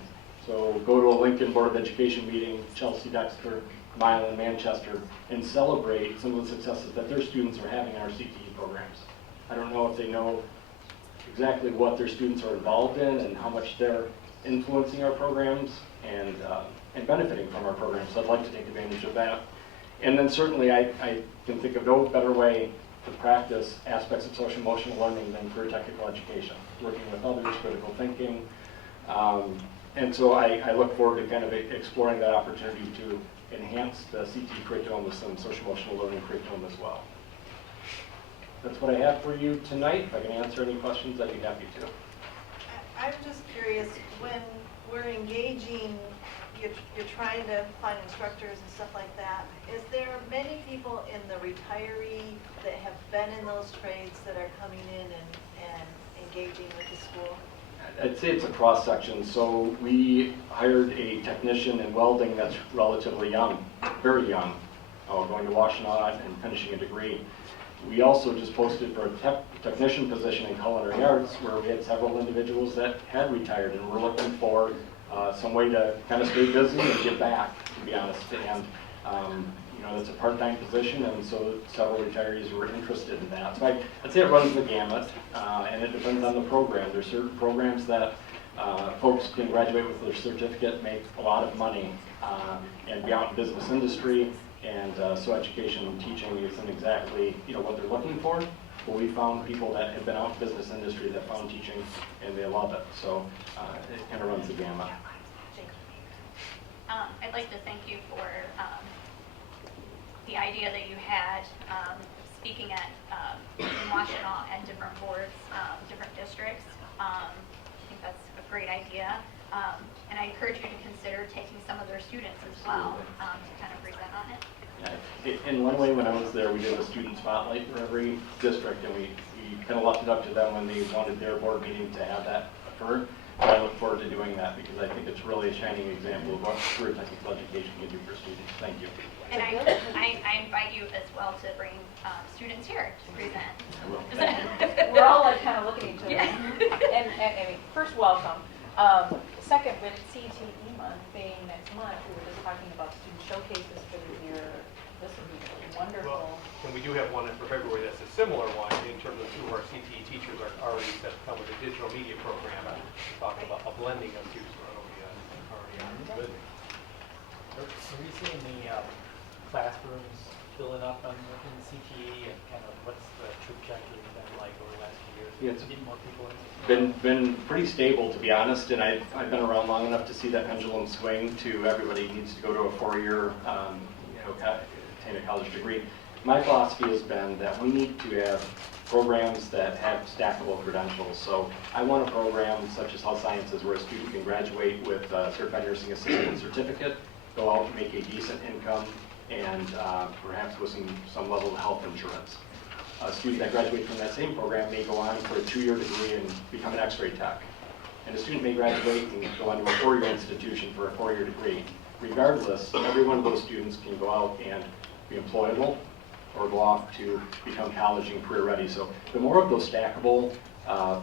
So go to a Lincoln Board of Education meeting, Chelsea, Dexter, Milan, Manchester, and celebrate some of the successes that their students are having in our CTE programs. I don't know if they know exactly what their students are involved in and how much they're influencing our programs and benefiting from our programs. So I'd like to take advantage of that. And then certainly I can think of no better way to practice aspects of social emotional learning than career technical education. Working with others, critical thinking, And so I look forward to kind of exploring that opportunity to enhance the CT curriculum with some social emotional learning curriculum as well. That's what I have for you tonight. If I can answer any questions, I'd be happy to. I'm just curious, when we're engaging, you're trying to find instructors and stuff like that, is there many people in the retiree that have been in those trades that are coming in and engaging with the school? I'd say it's a cross-section. So we hired a technician in welding that's relatively young, very young, going to Washtenaw and finishing a degree. We also just posted for a technician position in culinary arts where we had several individuals that had retired, and we're looking for some way to kind of stay busy and give back, to be honest. And you know, it's a part-time position, and so several retirees were interested in that. So I'd say it runs the gamut, and it depends on the program. There's certain programs that folks can graduate with their certificate, make a lot of money, and be out in business industry. And so education and teaching isn't exactly, you know, what they're looking for. But we found people that have been out in business industry that found teaching and they love it. So it kind of runs the gamut. I'd like to thank you for the idea that you had speaking at in Washtenaw and different boards, different districts. I think that's a great idea. And I encourage you to consider taking some of their students as well to kind of present on it. Yeah. In one way, when I was there, we did a student spotlight for every district, and we kind of left it up to them when they wanted their board meeting to have that occur. And I look forward to doing that because I think it's really a shining example of what career technical education can do for students. Thank you. And I invite you as well to bring students here to present. I will. Thank you. We're all like kind of looking at each other. Yeah. And I mean, first, welcome. Second, with CTE month being next month, we were just talking about student showcases for the year. This would be wonderful. Well, and we do have one for February that's a similar one in terms of two of our CTE teachers are already set to come with a digital media program. Talking about a blending of two, so it'll be already on. Good. Are we seeing the classrooms filling up in CTE, and kind of what's the trajectory been like over the last few years? Yeah, it's getting more people in. Been pretty stable, to be honest, and I've been around long enough to see that pendulum swing to everybody needs to go to a four-year, obtain a college degree. My philosophy has been that we need to have programs that have stackable credentials. So I want a program such as health sciences where a student can graduate with a certified nursing assistant certificate, go out and make a decent income, and perhaps with some level of health insurance. A student that graduates from that same program may go on for a 2-year degree and become an x-ray tech. And a student may graduate and go on to a 4-year institution for a 4-year degree. Regardless, every one of those students can go out and be employable or go off to become college and career ready. So the more of those stackable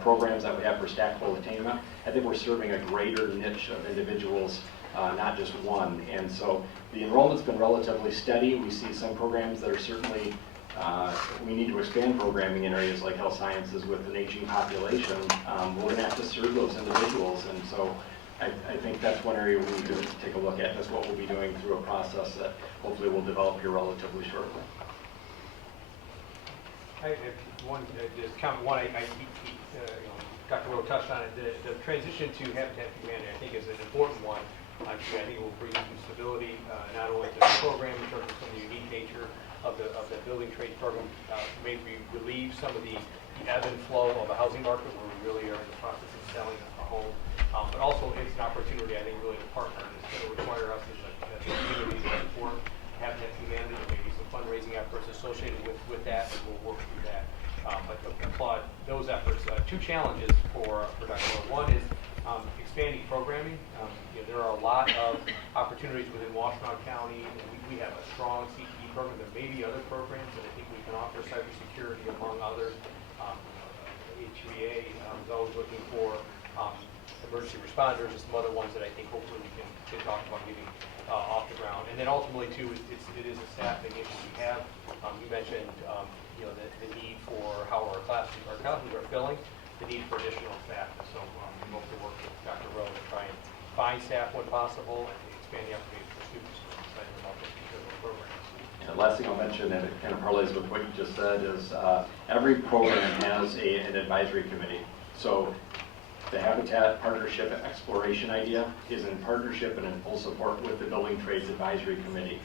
programs that we have for stackable attainment, I think we're serving a greater niche of individuals, not just one. And so the enrollment's been relatively steady. We see some programs that are certainly we need to expand programming in areas like health sciences with an aging population. We're going to have to serve those individuals, and so I think that's one area we need to take a look at, and that's what we'll be doing through a process that hopefully will develop here relatively shortly. I have one comment. One, Dr. Rowe touched on it. The transition to Habitat for Humanity, I think, is an important one. I think it will bring some stability, not only to the program in terms of some of the unique nature of the building trade program, maybe relieve some of the ebb and flow of a housing market where we really are in the process of selling a home. But also, it's an opportunity, I think, really to partner. It's going to require us as a community to support Habitat for Humanity. There may be some fundraising efforts associated with that, and we'll work through that. But to applaud those efforts. Two challenges for Dr. Rowe. One is expanding programming. There are a lot of opportunities within Washtenaw County, and we have a strong CTE program. There may be other programs that I think we can offer, cybersecurity among others. HVA is always looking for emergency responders and some other ones that I think hopefully we can talk about getting off the ground. And then ultimately, too, it is a staffing issue we have. You mentioned the need for how our classrooms are filling, the need for additional staff. So we hope to work with Dr. Rowe to try and find staff when possible and expand the opportunities for students. We're excited about this particular program. The last thing I'll mention, and it kind of parlays with what you just said, is every program has an advisory committee. So The Habitat Partnership Exploration idea is in partnership and in full support with the Building Trades Advisory Committee.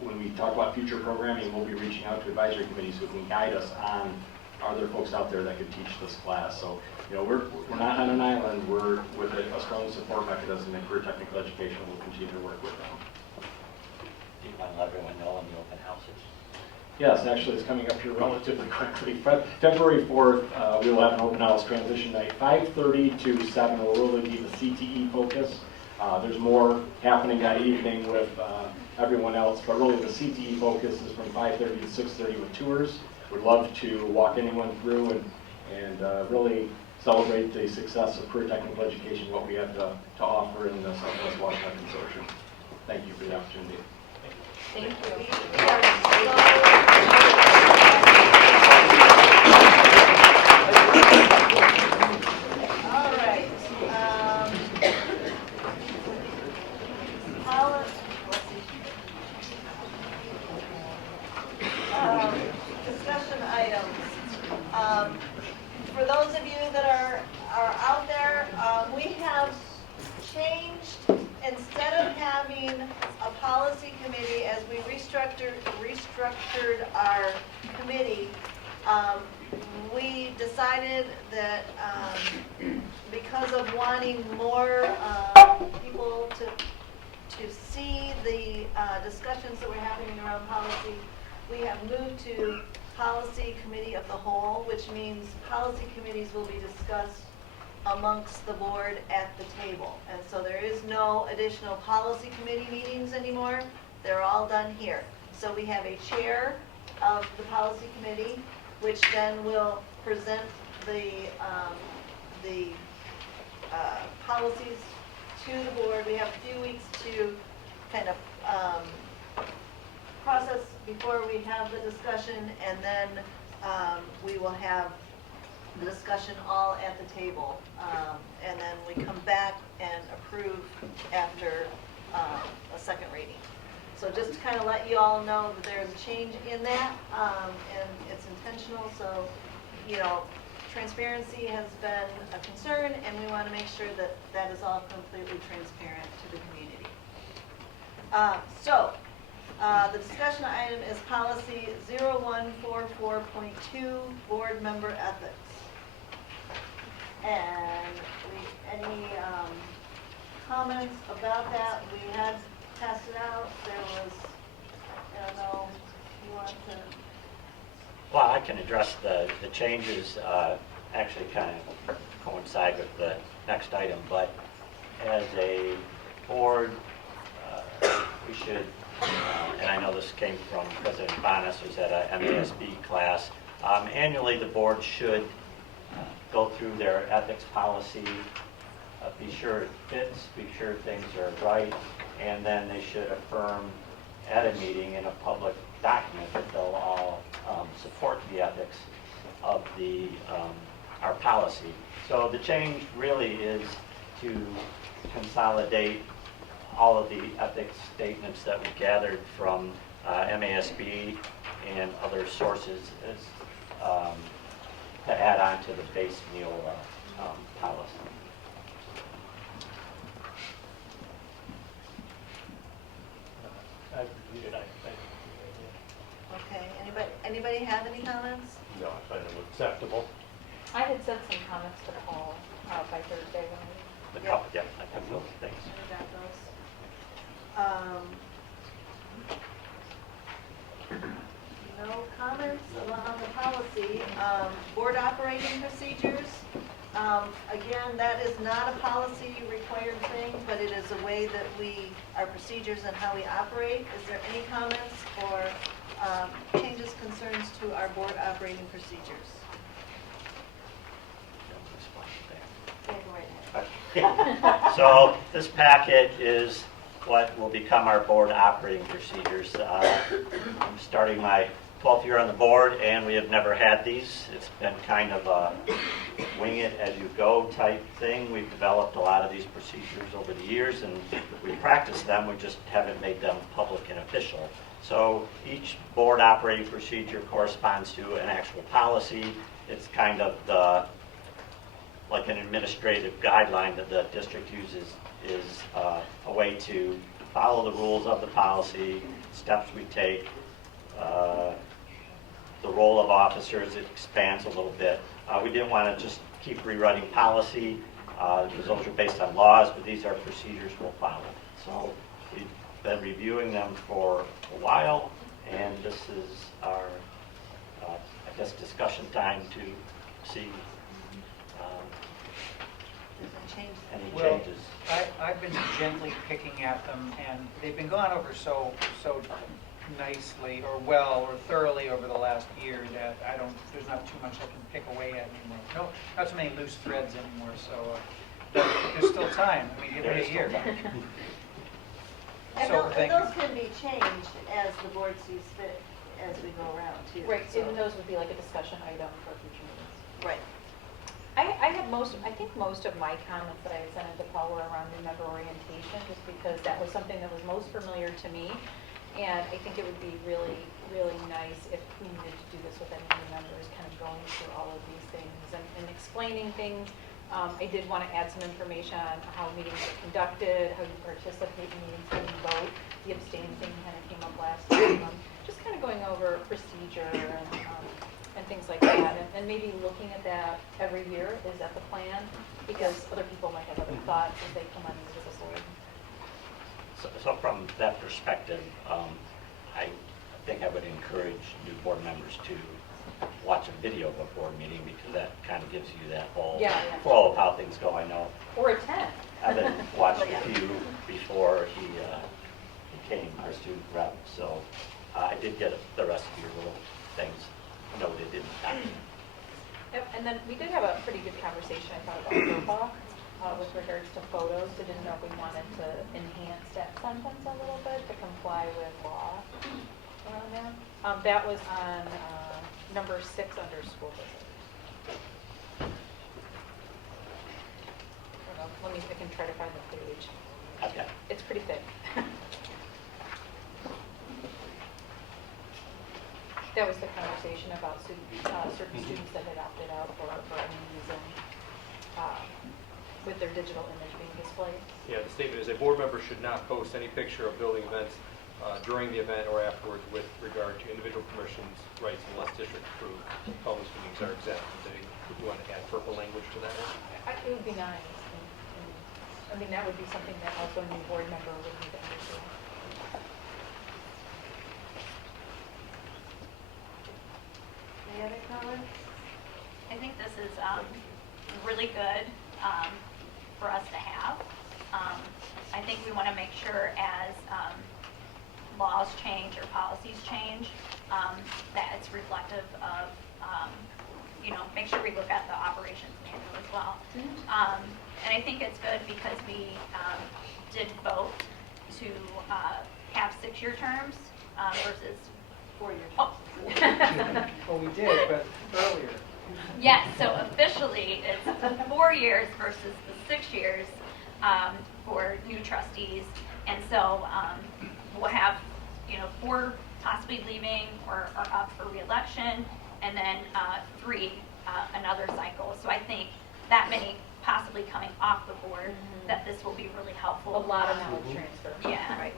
When we talk about future programming, we'll be reaching out to advisory committees who can guide us on, are there folks out there that could teach this class? So, you know, we're not on an island. We're with a strong support mechanism in career technical education. We'll continue to work with them. Do you want to let everyone know on the open houses? Yes, actually, it's coming up here relatively quickly. February 4th, we will have an open house transition night, 5:30 to 7 will really be the CTE focus. There's more happening that evening with everyone else, but really the CTE focus is from 5:30 to 6:30 with tours. We'd love to walk anyone through and really celebrate the success of career technical education, what we have to offer in the Southwest Washington Consortium. Thank you for the opportunity. Thank you. All right. Discussion items. For those of you that are out there, we have changed, instead of having a policy committee as we restructured our committee, we decided that because of wanting more people to see the discussions that were happening around policy, we have moved to policy committee of the whole, which means policy committees will be discussed amongst the board at the table. And so there is no additional policy committee meetings anymore. They're all done here. So we have a chair of the policy committee, which then will present the policies to the board. We have a few weeks to kind of process before we have the discussion, and then we will have the discussion all at the table, and then we come back and approve after a second reading. So just to kind of let you all know that there's a change in that, and it's intentional. So, you know, transparency has been a concern, and we want to make sure that that is all completely transparent to the community. The discussion item is policy 0144.2, board member ethics. And any comments about that? We had passed it out. There was, I don't know, you want to? Well, I can address the changes, actually kind of coincide with the next item, but as a board, we should, and I know this came from President Bonas, who's at a MASB class, annually the board should go through their ethics policy, be sure it fits, be sure things are right, and then they should affirm at a meeting in a public document that they'll all support the ethics of the our policy. So the change really is to consolidate all of the ethics statements that we gathered from MASB and other sources as, to add on to the base Neola policy. I've reviewed it. Okay. Anybody have any comments? No, I find them acceptable. I had sent some comments to Paul by Thursday when The couple, yeah, I have those things. We got those. No comments on the policy. Board operating procedures. Again, that is not a policy required thing, but it is a way that our procedures and how we operate. Is there any comments or changes, concerns to our board operating procedures? So this packet is what will become our board operating procedures. I'm starting my 12th year on the board, and we have never had these. It's been kind of a wing it as you go type thing. We've developed a lot of these procedures over the years, and we practice them. We just haven't made them public and official. So each board operating procedure corresponds to an actual policy. It's kind of the like an administrative guideline that the district uses is a way to follow the rules of the policy, steps we take, the role of officers, it expands a little bit. We didn't want to just keep rewriting policy, because those are based on laws, but these are procedures we'll follow. So we've been reviewing them for a while, and this is our, I guess, discussion time to see any Well, changes. I've been gently picking at them, and they've been gone over so nicely or well or thoroughly over the last year that there's not too much I can pick away at anymore. No, not so many loose threads anymore, so but there's still time. I mean, give me a year. And So, thank you. those can be changed as the board sees fit as we go around too. Right, so- and those would be like a discussion item for future meetings. Right. I had I think most of my comments that I had sent into Paul were around new member orientation, just because that was something that was most familiar to me. And I think it would be really, really nice if we needed to do this with any new members, kind of going through all of these things and explaining things. I did want to add some information on how meetings are conducted, how you participate in meetings, how you vote. The abstain thing kind of came up last time. Just kind of going over procedure and things like that, and maybe looking at that every year. Is that the plan? Because other people might have other thoughts as they come on into the board. So from that perspective, I think I would encourage new board members to watch a video of a board meeting, because that kind of gives you that whole flow of how things go. I know. Or attend. Evan watched a few before he became our student rep, so I did get the rest of your little things noted in the document. Yep, and then we did have a pretty good conversation, I thought, about FERPA with regards to photos. I didn't know if we wanted to enhance that sentence a little bit to comply with law around there. That was on number 6 under school visit. I can try to find the page. Okay. It's pretty thick. That was the conversation about certain students that had opted out for any reason with their digital image being displayed. Yeah, the statement is a board member should not post any picture of building events during the event or afterwards with regard to individual permissions, rights, unless district approved. Public meetings are exempt. Would you want to add purple language to that one? It would be nice. I mean, that would be something that also a new board member would need to understand. Any other comments? I think this is really good for us to have. I think we want to make sure as laws change or policies change, that it's reflective of, make sure we look at the operations manual as well. And I think it's good because we did vote to have 6-year terms versus 4 years. Oh. Well, we did, but earlier. Yes, so officially it's 4 years versus the 6 years for new trustees. And so we'll have, 4 possibly leaving or up for re-election, and then 3 another cycle. So I think that many possibly coming off the board, that this will be really helpful. A lot of knowledge transfer. Yeah. Right.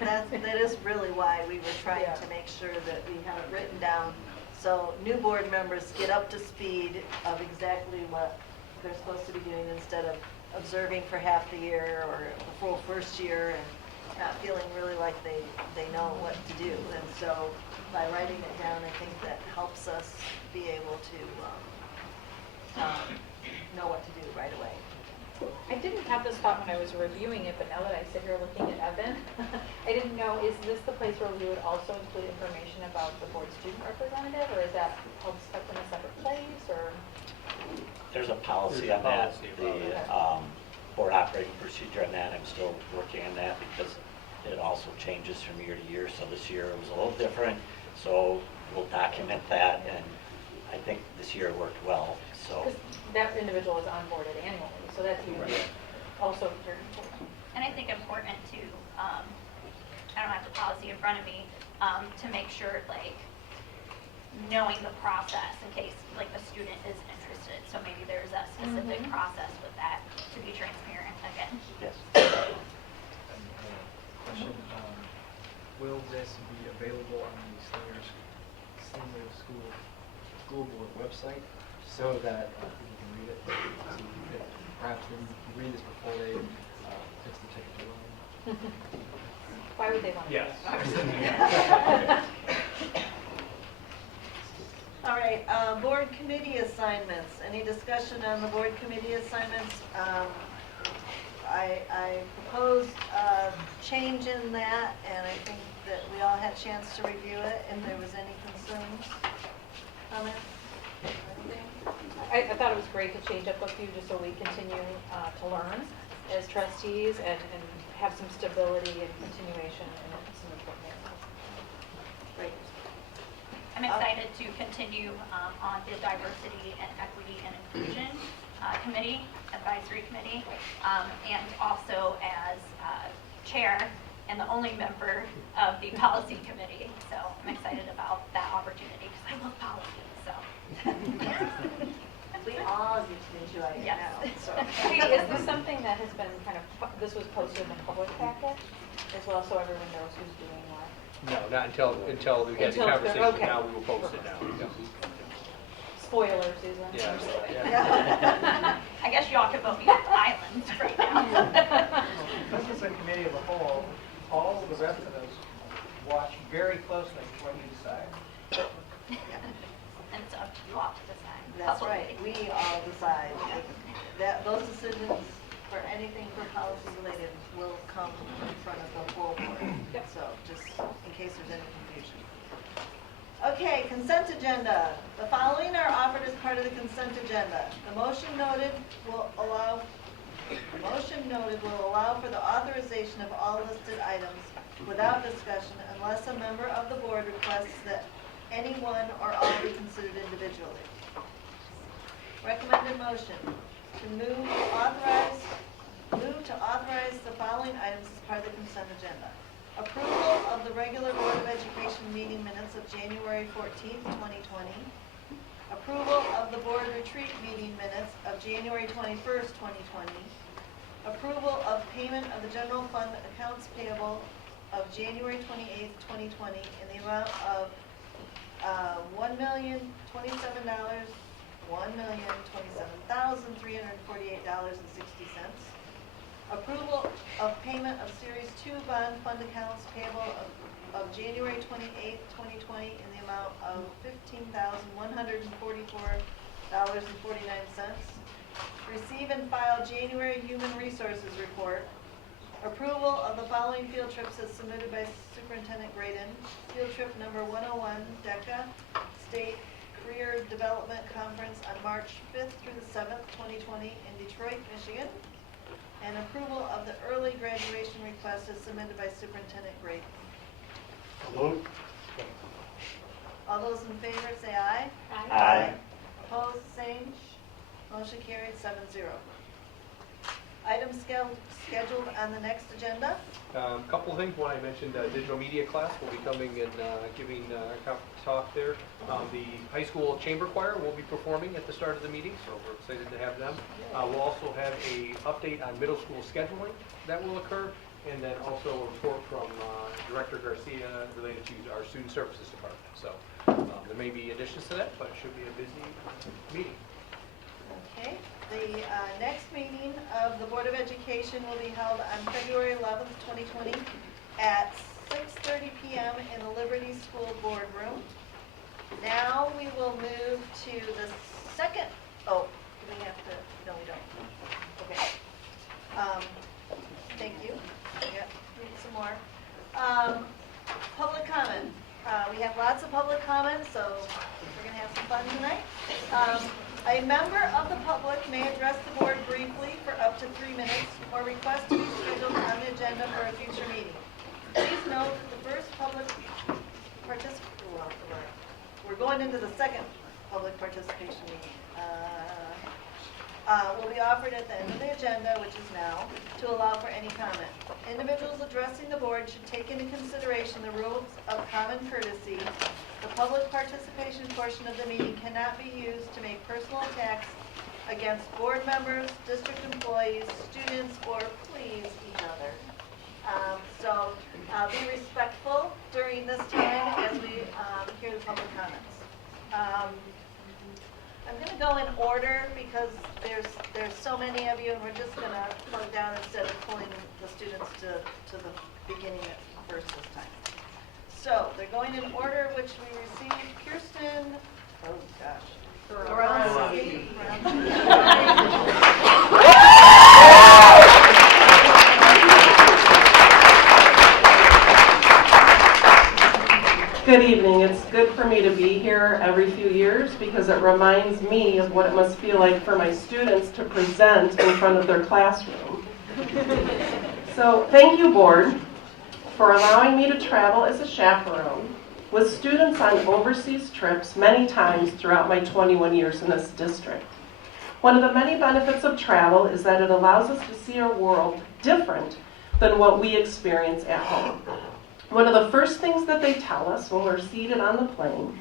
That is really why we were trying to make sure that we have it written down, so new board members get up to speed of exactly what they're supposed to be doing, instead of observing for half the year or the full first year and not feeling really like they know what to do. And so by writing it down, I think that helps us be able to know what to do right away. I didn't have this thought when I was reviewing it, but now that I sit here looking at Evan, I didn't know, is this the place where we would also include information about the board student representative, or is that held in a separate place, or? There's a policy on that. The board operating procedure on that, I'm still working on that, because it also changes from year to year. So this year it was a little different, so we'll document that, and I think this year it worked well. So that individual is onboarded annually, so that's even also very important. And I think important to, I don't have the policy in front of me, to make sure, knowing the process in case, a student is interested. So maybe there's a specific the process with that, to be transparent again. Yes. Question, will this be available on the Senior School Board website so that people can read it? So if perhaps they read this before they fix the ticket to loan? Why would they want to? Yes. All right, board committee assignments. Any discussion on the board committee assignments? I proposed a change in that, and I think that we all had a chance to review it. If there was any concerns, comments, anything? I thought it was great to change up a few just so we continue to learn as trustees and have some stability and continuation in some important areas. Great. I'm excited to continue on the Diversity and Equity and Inclusion Committee, Advisory Committee, and also as chair and the only member of the Policy Committee. So I'm excited about that opportunity because I love policy. So. We all get to enjoy it Yes. now. So. Hey, is this something that has been this was posted in the public packet as well, so everyone knows who's doing what? No, not until we had the Until- conversation. okay. Now we will post it now. Yeah. Spoiler, Susan. Yeah. I guess y'all could vote me off the island right now. This is a committee of the whole. All the rest of us watch very closely what you decide. And it's up to you all to decide. That's right. We all decide that those decisions for anything for policy related will come in front of the full board. So just in case there's any confusion. Okay, consent agenda. The following are offered as part of the consent agenda. The motion noted will allow for the authorization of all listed items without discussion unless a member of the board requests that any one or all be considered individually. Recommended motion to move to authorize the following items as part of the consent agenda. Approval of the regular Board of Education meeting minutes of January 14th, 2020. Approval of the board retreat meeting minutes of January 21st, 2020. Approval of payment of the general fund accounts payable of January 28th, 2020 in the amount of $1,027,348.60. Approval of payment of Series 2 bond fund accounts payable of January 28th, 2020 in the amount of $15,144.49. Receive and file January Human Resources Report. Approval of the following field trips as submitted by Superintendent Graydon. Field trip number 101, DECA, State Career Development Conference on March 5th through the 7th, 2020 in Detroit, Michigan. And approval of the early graduation request as submitted by Superintendent Graydon. All those in favor say aye. Aye. Opposed, same. Motion carried 7-0. Items scheduled on the next agenda. A couple of things. One, I mentioned digital media class will be coming and giving a talk there. The high school chamber choir will be performing at the start of the meeting, so we're excited to have them. We'll also have an update on middle school scheduling that will occur, and then also a report from Director Garcia related to our student services department. So there may be additions to that, but it should be a busy meeting. Okay. The next meeting of the Board of Education will be held on February 11th, 2020 at 6:30 p.m. in the Liberty School Boardroom. Now we will move to the second, do we have to, no we don't. Okay. Thank you. Yeah, read some more. Public comment. We have lots of public comments, so we're going to have some fun tonight. A member of the public may address the board briefly for up to 3 minutes or request to be scheduled on the agenda for a future meeting. Please note that the first public participant, we're going into the second public participation meeting. Will be offered at the end of the agenda, which is now, to allow for any comment. Individuals addressing the board should take into consideration the rules of common courtesy. The public participation portion of the meeting cannot be used to make personal attacks against board members, district employees, students, or please each other. So be respectful during this time as we hear the public comments. I'm going to go in order because there's so many of you, and we're just going to plug down instead of pulling the students to the beginning at first this time. So they're going in order which we received. Kirsten, oh gosh, Baranski. Good evening. It's good for me to be here every few years because it reminds me of what it must feel like for my students to present in front of their classroom. So thank you, board, for allowing me to travel as a chaperone with students on overseas trips many times throughout my 21 years in this district. One of the many benefits of travel is that it allows us to see a world different than what we experience at home. One of the first things that they tell us when we're seated on the plane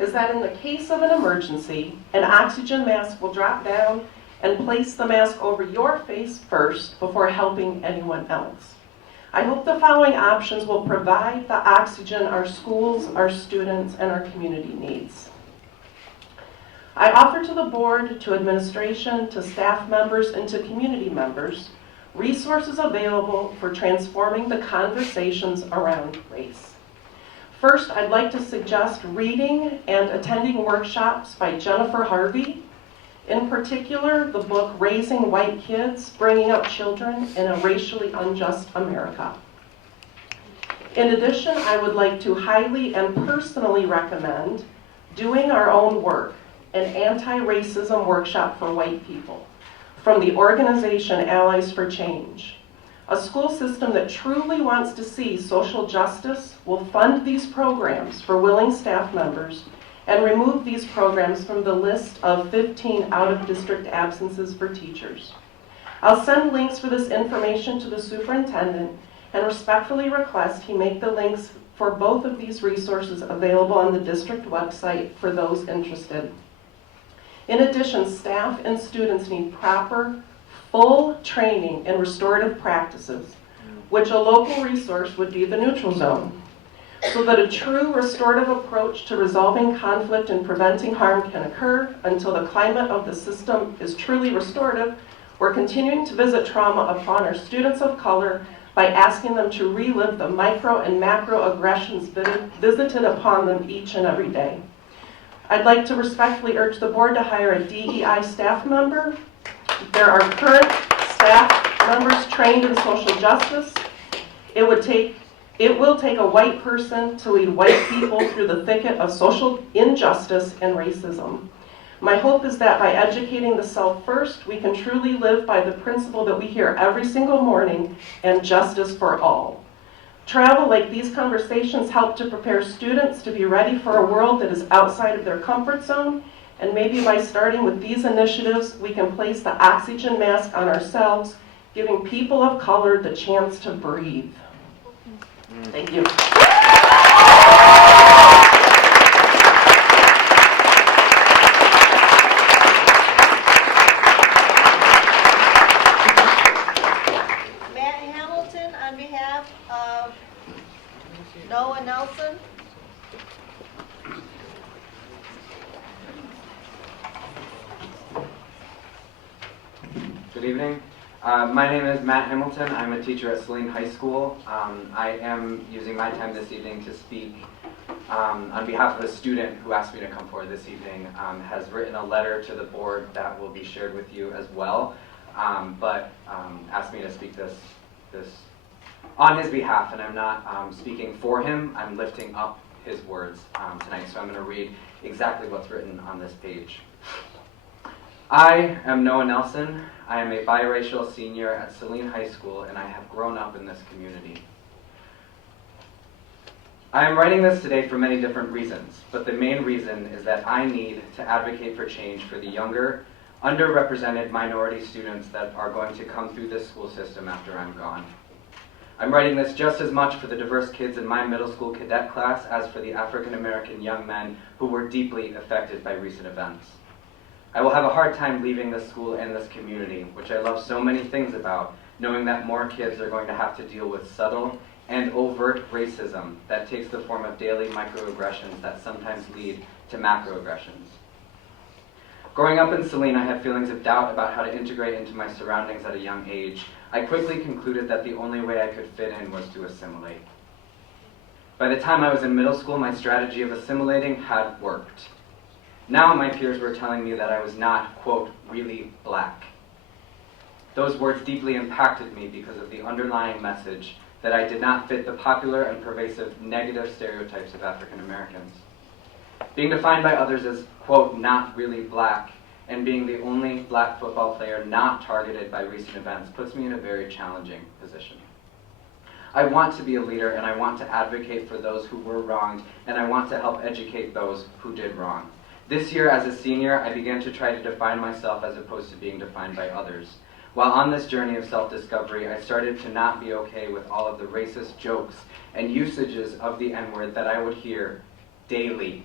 is that in the case of an emergency, an oxygen mask will drop down and place the mask over your face first before helping anyone else. I hope the following options will provide the oxygen our schools, our students, and our community needs. I offer to the board, to administration, to staff members, and to community members resources available for transforming the conversations around race. First, I'd like to suggest reading and attending workshops by Jennifer Harvey. In particular, the book Raising White Kids, Bringing Up Children in a Racially Unjust America. In addition, I would like to highly and personally recommend Doing Our Own Work, an anti-racism workshop for white people, from the organization Allies for Change. A school system that truly wants to see social justice will fund these programs for willing staff members and remove these programs from the list of 15 out-of-district absences for teachers. I'll send links for this information to the superintendent and respectfully request he make the links for both of these resources available on the district website for those interested. In addition, staff and students need proper, full training in restorative practices, which a local resource would be the neutral zone, so that a true restorative approach to resolving conflict and preventing harm can occur. Until the climate of the system is truly restorative, we're continuing to visit trauma upon our students of color by asking them to relive the micro and macro aggressions visited upon them each and every day. I'd like to respectfully urge the board to hire a DEI staff member. There are current staff members trained in social justice. It will take a white person to lead white people through the thicket of social injustice and racism. My hope is that by educating the self first, we can truly live by the principle that we hear every single morning, and justice for all. Travel like these conversations help to prepare students to be ready for a world that is outside of their comfort zone, and maybe by starting with these initiatives, we can place the oxygen mask on ourselves, giving people of color the chance to breathe. Thank you. Matt Hamilton on behalf of Noah Nelson. Good evening. My name is Matt Hamilton. I'm a teacher at Saline High School. I am using my time this evening to speak on behalf of a student who asked me to come forward this evening, has written a letter to the board that will be shared with you as well, but asked me to speak this on his behalf, and I'm not speaking for him. I'm lifting up his words tonight, so I'm going to read exactly what's written on this page. I am Noah Nelson. I am a biracial senior at Saline High School, and I have grown up in this community. I am writing this today for many different reasons, but the main reason is that I need to advocate for change for the younger, underrepresented minority students that are going to come through this school system after I'm gone. I'm writing this just as much for the diverse kids in my middle school cadet class as for the African American young men who were deeply affected by recent events. I will have a hard time leaving this school and this community, which I love so many things about, knowing that more kids are going to have to deal with subtle and overt racism that takes the form of daily microaggressions that sometimes lead to macroaggressions. Growing up in Saline, I had feelings of doubt about how to integrate into my surroundings at a young age. I quickly concluded that the only way I could fit in was to assimilate. By the time I was in middle school, my strategy of assimilating had worked. Now my peers were telling me that I was not, quote, really black. Those words deeply impacted me because of the underlying message that I did not fit the popular and pervasive negative stereotypes of African Americans. Being defined by others as, quote, not really black, and being the only black football player not targeted by recent events puts me in a very challenging position. I want to be a leader, and I want to advocate for those who were wronged, and I want to help educate those who did wrong. This year, as a senior, I began to try to define myself as opposed to being defined by others. While on this journey of self-discovery, I started to not be okay with all of the racist jokes and usages of the N-word that I would hear daily.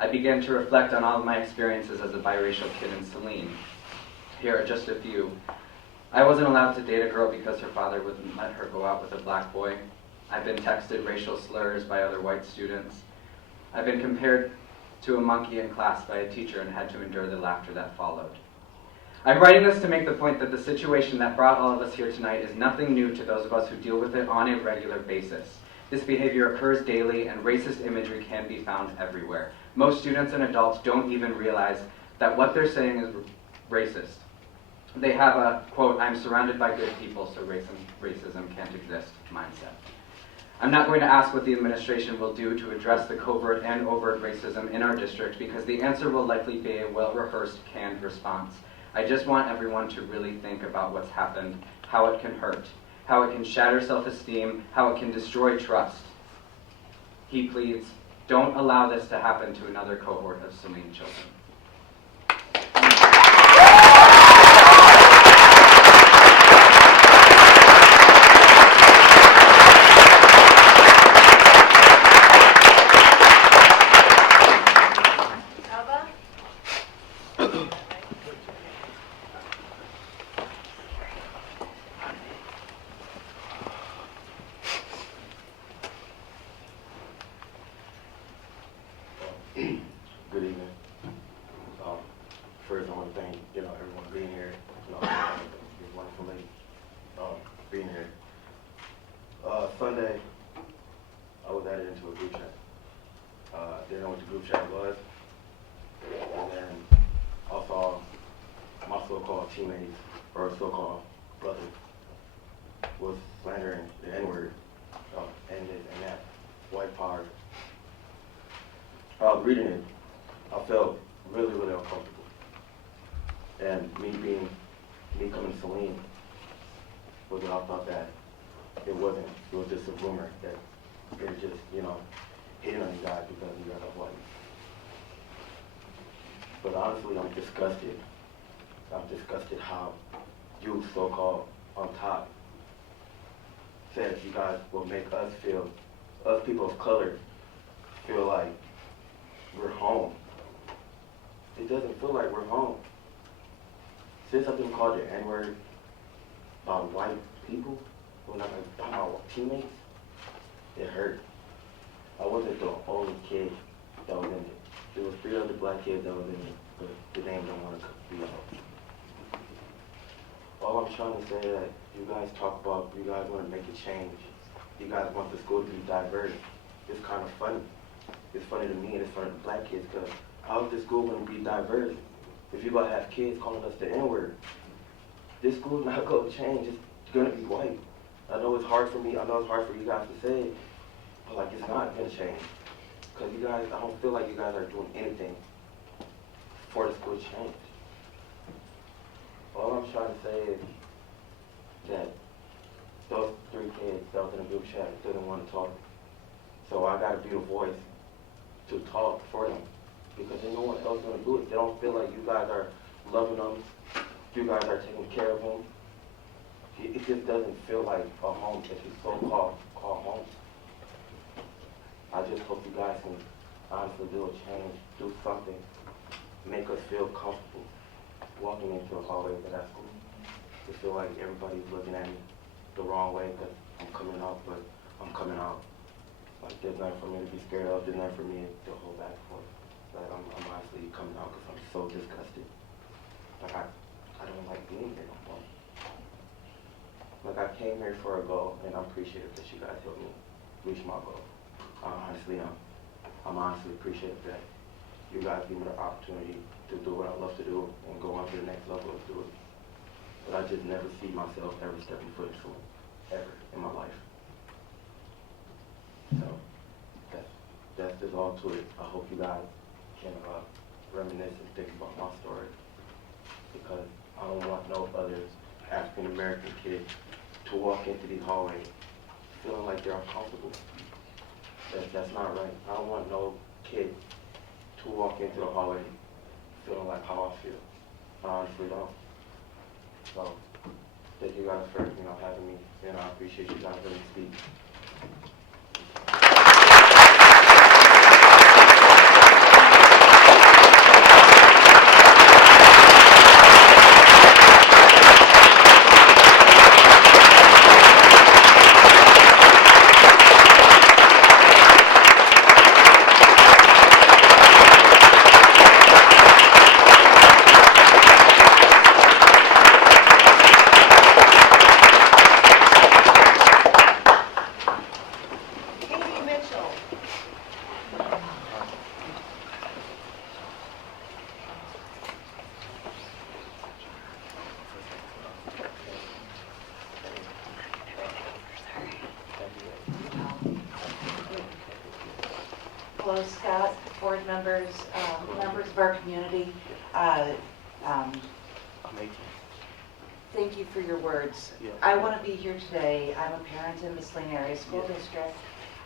I began to reflect on all of my experiences as a biracial kid in Saline. Here are just a few. I wasn't allowed to date a girl because her father wouldn't let her go out with a black boy. I've been texted racial slurs by other white students. I've been compared to a monkey in class by a teacher and had to endure the laughter that followed. I'm writing this to make the point that the situation that brought all of us here tonight is nothing new to those of us who deal with it on a regular basis. This behavior occurs daily, and racist imagery can be found everywhere. Most students and adults don't even realize that what they're saying is racist. They have a, quote, I'm surrounded by good people, so racism can't exist mindset. I'm not going to ask what the administration will do to address the covert and overt racism in our district, because the answer will likely be a well-rehearsed, canned response. I just want everyone to really think about what's happened, how it can hurt, how it can shatter self-esteem, how it can destroy trust. He pleads, don't allow this to happen to another cohort of Saline children. Good evening. First, I want to thank everyone being here. You're wonderful lady being here. Sunday, I was added into a group chat. Didn't know what the group chat was, and then I saw my so-called teammates or so-called brother was slandering the N-word and that white power. Reading it, I felt really, really uncomfortable. And me coming to Saline, was I thought that it was just a rumor that they were just, hitting on you guys because you guys are white. But honestly, I'm disgusted. I'm disgusted how you so-called on top said you guys will make us people of color, feel like we're home. It doesn't feel like we're home. Say something called the N-word about white people, or like about my teammates, it hurt. I wasn't the only kid that was in it. There was 3 other black kids that was in it, but the name don't want to be out. All I'm trying to say is that you guys talk about you guys want to make a change. You guys want the school to be diverse. It's kind of funny. It's funny to me and it's funny to black kids, because how is this school going to be diverse if you're going to have kids calling us the N-word? This school's not going to change. It's going to be white. I know it's hard for me. I know it's hard for you guys to say, but like it's not going to change. Because you guys, I don't feel like you guys are doing anything for the school to change. All I'm trying to say is that those 3 kids that was in the group chat didn't want to talk. So I got to be the voice to talk for them, because there's no one else going to do it. They don't feel like you guys are loving them, you guys are taking care of them. It just doesn't feel like a home that you so-called home. I just hope you guys can honestly do a change, do something, make us feel comfortable walking into the hallways of that school. To feel like everybody's looking at me the wrong way because I'm coming out, but I'm coming out. Like there's nothing for me to be scared of, there's nothing for me to hold back for. Like I'm honestly coming out because I'm so disgusted. Like I don't like being here no more. Like I came here for a goal and I'm appreciative that you guys helped me reach my goal. I'm honestly appreciative that you guys give me the opportunity to do what I love to do and go on to the next level of doing it. But I just never see myself ever stepping foot in school, ever in my life. So that's just all to it. I hope you guys can reminisce and think about my story, because I don't want no other African American kid to walk into these hallways feeling like they're uncomfortable. That's not right. I don't want no kid to walk into the hallway feeling like how I feel. I honestly don't. So thank you guys for having me, and I appreciate you guys letting me speak. Hello, Scott, board members, members of our community. Thank you for your words. I want to be here today. I'm a parent in the Saline Area School District.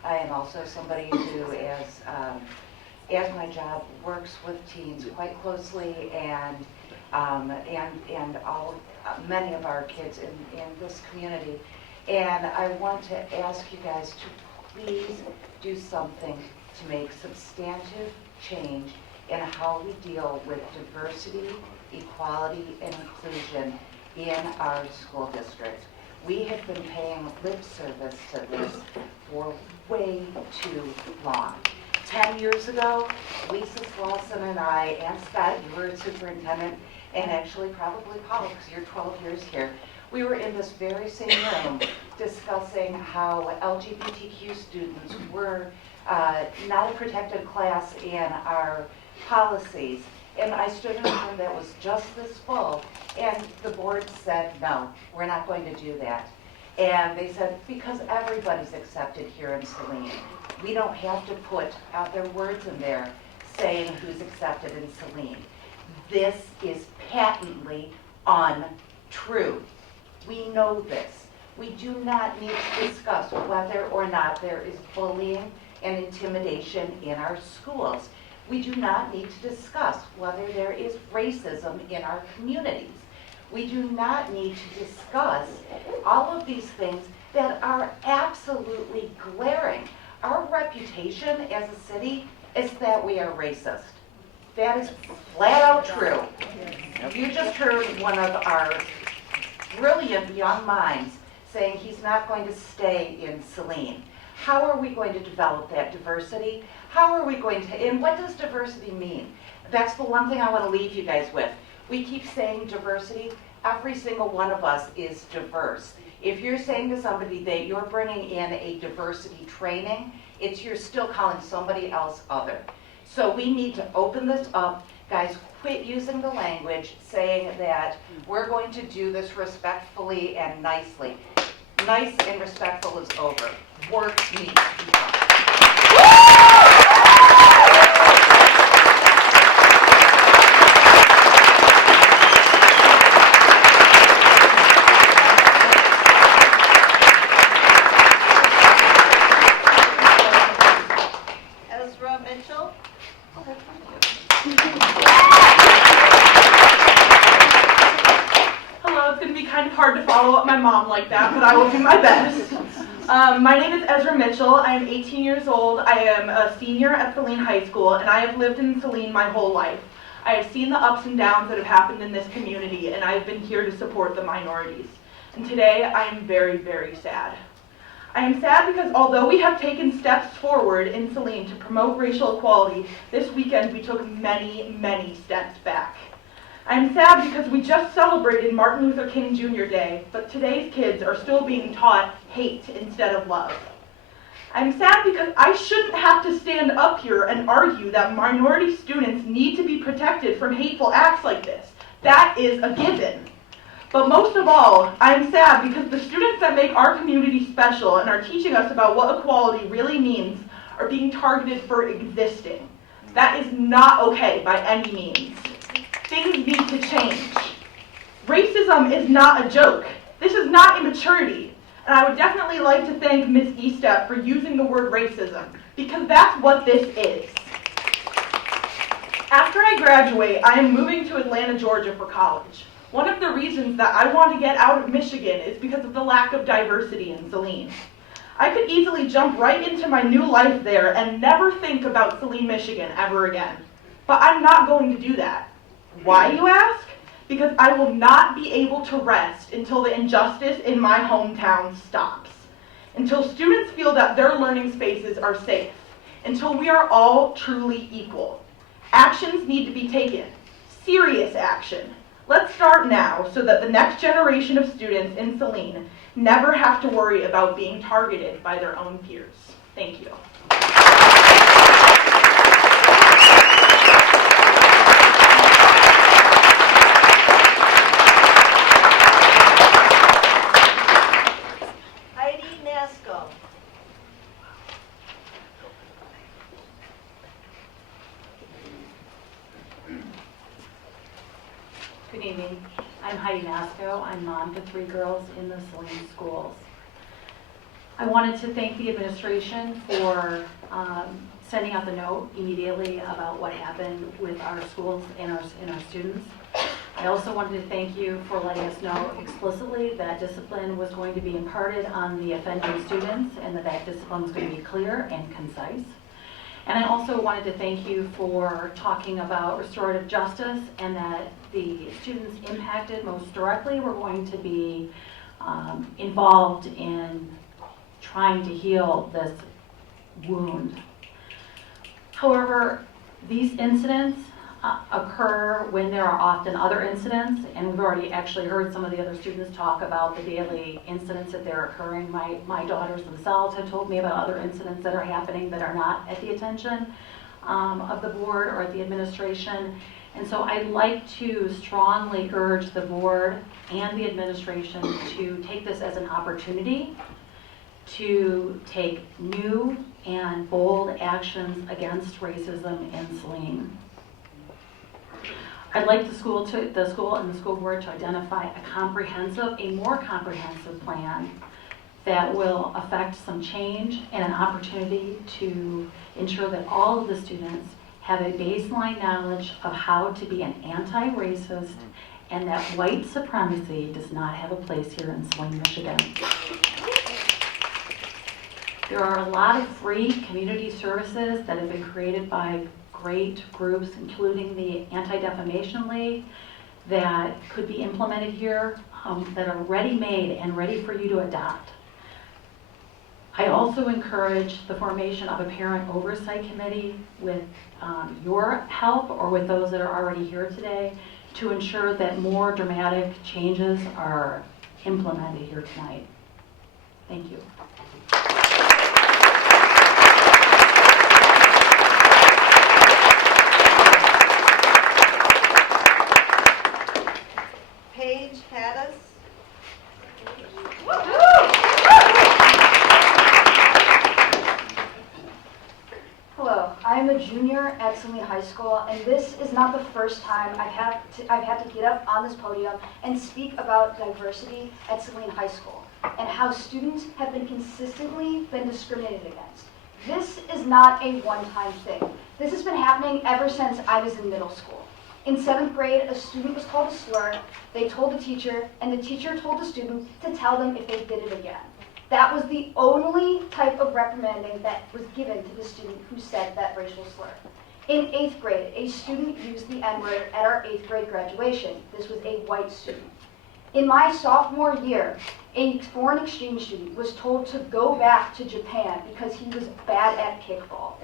I am also somebody who, as my job, works with teens quite closely, and many of our kids in this community. And I want to ask you guys to please do something to make substantive change in how we deal with diversity, equality, and inclusion in our school district. We have been paying lip service to this for way too long. 10 years ago, Lisa Slauson and I, and Scott, you were a superintendent, and actually probably Paul, because you're 12 years here, we were in this very same room discussing how LGBTQ students were not a protected class in our policies. And I stood in a room that was just this full, and the board said, no, we're not going to do that. And they said, because everybody's accepted here in Saline. We don't have to put out their words in there saying who's accepted in Saline. This is patently untrue. We know this. We do not need to discuss whether or not there is bullying and intimidation in our schools. We do not need to discuss whether there is racism in our communities. We do not need to discuss all of these things that are absolutely glaring. Our reputation as a city is that we are racist. That is flat out true. You just heard one of our brilliant young minds saying he's not going to stay in Saline. How are we going to develop that diversity? How are we going to, and what does diversity mean? That's the one thing I want to leave you guys with. We keep saying diversity. Every single one of us is diverse. If you're saying to somebody that you're bringing in a diversity training, you're still calling somebody else other. So we need to open this up. Guys, quit using the language saying that we're going to do this respectfully and nicely. Nice and respectful is over. Work needs to be done. Ezra Mitchell. Hello, it's going to be kind of hard to follow up my mom like that, but I will do my best. My name is Ezra Mitchell. I am 18 years old. I am a senior at Saline High School, and I have lived in Saline my whole life. I have seen the ups and downs that have happened in this community, and I've been here to support the minorities. And today, I am very, very sad. I am sad because although we have taken steps forward in Saline to promote racial equality, this weekend we took many, many steps back. I am sad because we just celebrated Martin Luther King Jr. Day, but today's kids are still being taught hate instead of love. I'm sad because I shouldn't have to stand up here and argue that minority students need to be protected from hateful acts like this. That is a given. But most of all, I'm sad because the students that make our community special and are teaching us about what equality really means are being targeted for existing. That is not okay by any means. Things need to change. Racism is not a joke. This is not immaturity. And I would definitely like to thank Ms. Estep for using the word racism, because that's what this is. After I graduate, I am moving to Atlanta, Georgia for college. One of the reasons that I want to get out of Michigan is because of the lack of diversity in Saline. I could easily jump right into my new life there and never think about Saline, Michigan ever again. But I'm not going to do that. Why, you ask? Because I will not be able to rest until the injustice in my hometown stops. Until students feel that their learning spaces are safe. Until we are all truly equal. Actions need to be taken. Serious action. Let's start now so that the next generation of students in Saline never have to worry about being targeted by their own peers. Thank you. Good evening. I'm Heidi Nasco. I'm mom to 3 girls in the Saline schools. I wanted to thank the administration for sending out the note immediately about what happened with our schools and our students. I also wanted to thank you for letting us know explicitly that discipline was going to be imparted on the offending students and that discipline was going to be clear and concise. And I also wanted to thank you for talking about restorative justice and that the students impacted most directly were going to be involved in trying to heal this wound. However, these incidents occur when there are often other incidents, and we've already actually heard some of the other students talk about the daily incidents that they're occurring. My daughters themselves have told me about other incidents that are happening that are not at the attention of the board or at the administration. And so I'd like to strongly urge the board and the administration to take this as an opportunity to take new and bold actions against racism in Saline. I'd like the school and the school board to identify a more comprehensive plan that will affect some change and an opportunity to ensure that all of the students have a baseline knowledge of how to be an anti-racist and that white supremacy does not have a place here in Saline, Michigan. There are a lot of free community services that have been created by great groups, including the Anti-Defamation League, that could be implemented here, that are ready-made and ready for you to adopt. I also encourage the formation of a parent oversight committee with your help or with those that are already here today to ensure that more dramatic changes are implemented here tonight. Thank you. Paige Hattis. Hello, I'm a junior at Saline High School, and this is not the first time I've had to get up on this podium and speak about diversity at Saline High School and how students have been consistently discriminated against. This is not a one-time thing. This has been happening ever since I was in middle school. In 7th grade, a student was called a slur. They told the teacher, and the teacher told the student to tell them if they did it again. That was the only type of reprimanding that was given to the student who said that racial slur. In 8th grade, a student used the N-word at our 8th grade graduation. This was a white student. In my sophomore year, a foreign exchange student was told to go back to Japan because he was bad at kickball.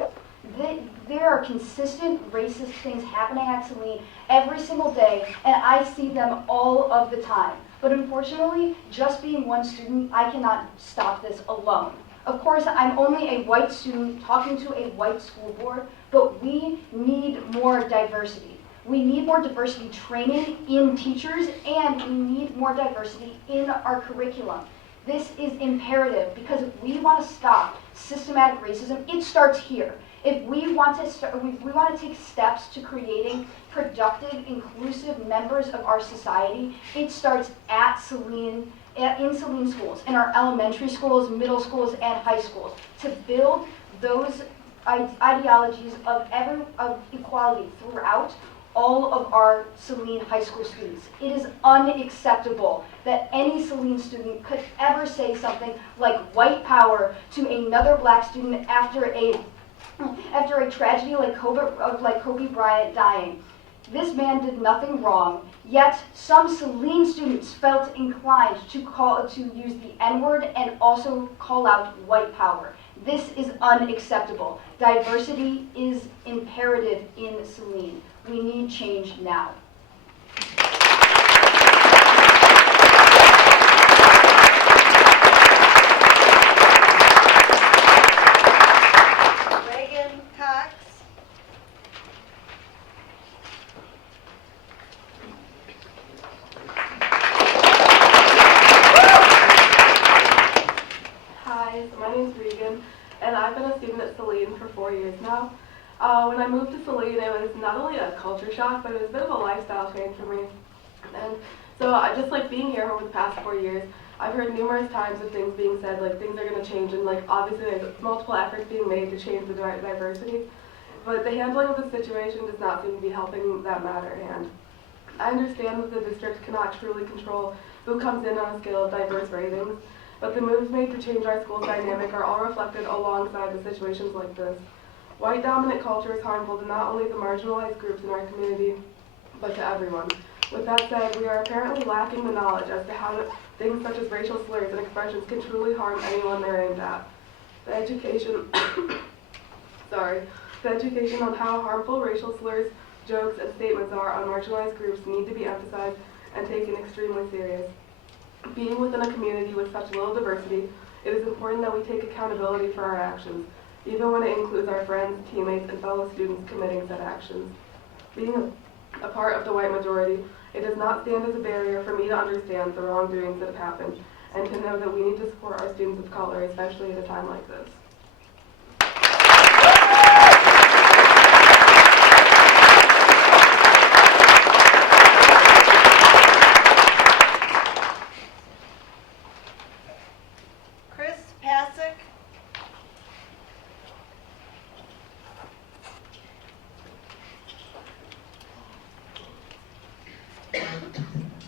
There are consistent racist things happening at Saline every single day, and I see them all of the time. But unfortunately, just being one student, I cannot stop this alone. Of course, I'm only a white student talking to a white school board, but we need more diversity. We need more diversity training in teachers, and we need more diversity in our curriculum. This is imperative because if we want to stop systematic racism, it starts here. If we want to take steps to creating productive, inclusive members of our society, it starts at Saline, in Saline schools, in our elementary schools, middle schools, and high schools, to build those ideologies of equality throughout all of our Saline high school students. It is unacceptable that any Saline student could ever say something like white power to another black student after a tragedy like Kobe Bryant dying. This man did nothing wrong, yet some Saline students felt inclined to use the N-word and also call out white power. This is unacceptable. Diversity is imperative in Saline. We need change now. And I've been a student at Saline for 4 years now. When I moved to Saline, it was not only a culture shock, but it was a bit of a lifestyle change for me. And so I just like being here over the past 4 years, I've heard numerous times of things being said, like things are going to change, and like obviously there's multiple efforts being made to change the diversity. But the handling of the situation does not seem to be helping that matter at hand. I understand that the district cannot truly control who comes in on a scale of diverse ratings, but the moves made to change our school's dynamic are all reflected alongside the situations like this. White dominant culture is harmful to not only the marginalized groups in our community, but to everyone. With that said, we are apparently lacking the knowledge as to how things such as racial slurs and expressions can truly harm anyone they're aimed at. The education on how harmful racial slurs, jokes, and statements are on marginalized groups need to be emphasized and taken extremely serious. Being within a community with such little diversity, it is important that we take accountability for our actions, even when it includes our friends, teammates, and fellow students committing said actions. Being a part of the white majority, it does not stand as a barrier for me to understand the wrongdoings that have happened, and to know that we need to support our students of color, especially at a time like this.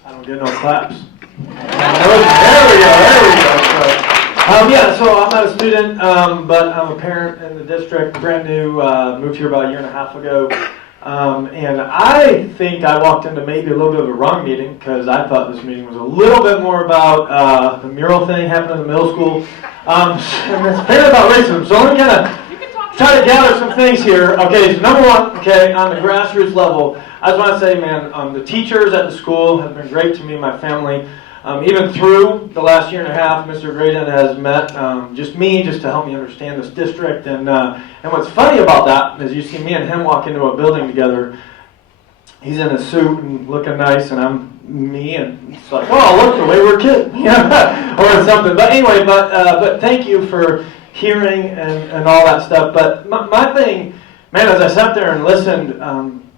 I don't get no claps. There we go. So I'm not a student, but I'm a parent in the district, brand new, moved here about 1.5 years ago. And I think I walked into maybe a little bit of a wrong meeting because I thought this meeting was a little bit more about the mural thing happening in the middle school. And it's been about racism. So let me kind of try to gather some things here. Okay, so number one, okay, on the grassroots level, I just want to say, man, the teachers at the school have been great to me and my family. Even through the last 1.5 years, Mr. Graydon has met just to help me understand this district. And what's funny about that is you see me and him walk into a building together. He's in a suit and looking nice, and I'm me, and it's like, oh, look, the way we're kids, or something. But anyway, but thank you for hearing and all that stuff. But my thing, man, as I sat there and listened,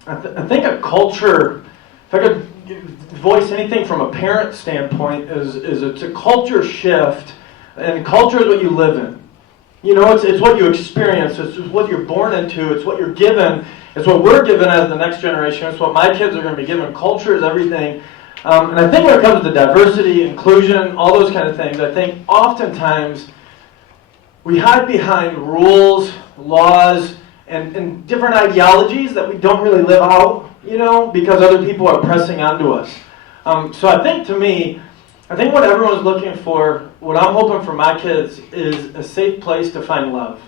I think a culture, if I could voice anything from a parent standpoint, is it's a culture shift, and culture is what you live in. You know, it's what you experience, it's what you're born into, it's what you're given, it's what we're given as the next generation, it's what my kids are going to be given. Culture is everything. And I think when it comes to diversity, inclusion, all those kind of things, I think oftentimes we hide behind rules, laws, and different ideologies that we don't really live out, you know, because other people are pressing onto us. So I think what everyone's looking for, what I'm hoping for my kids, is a safe place to find love.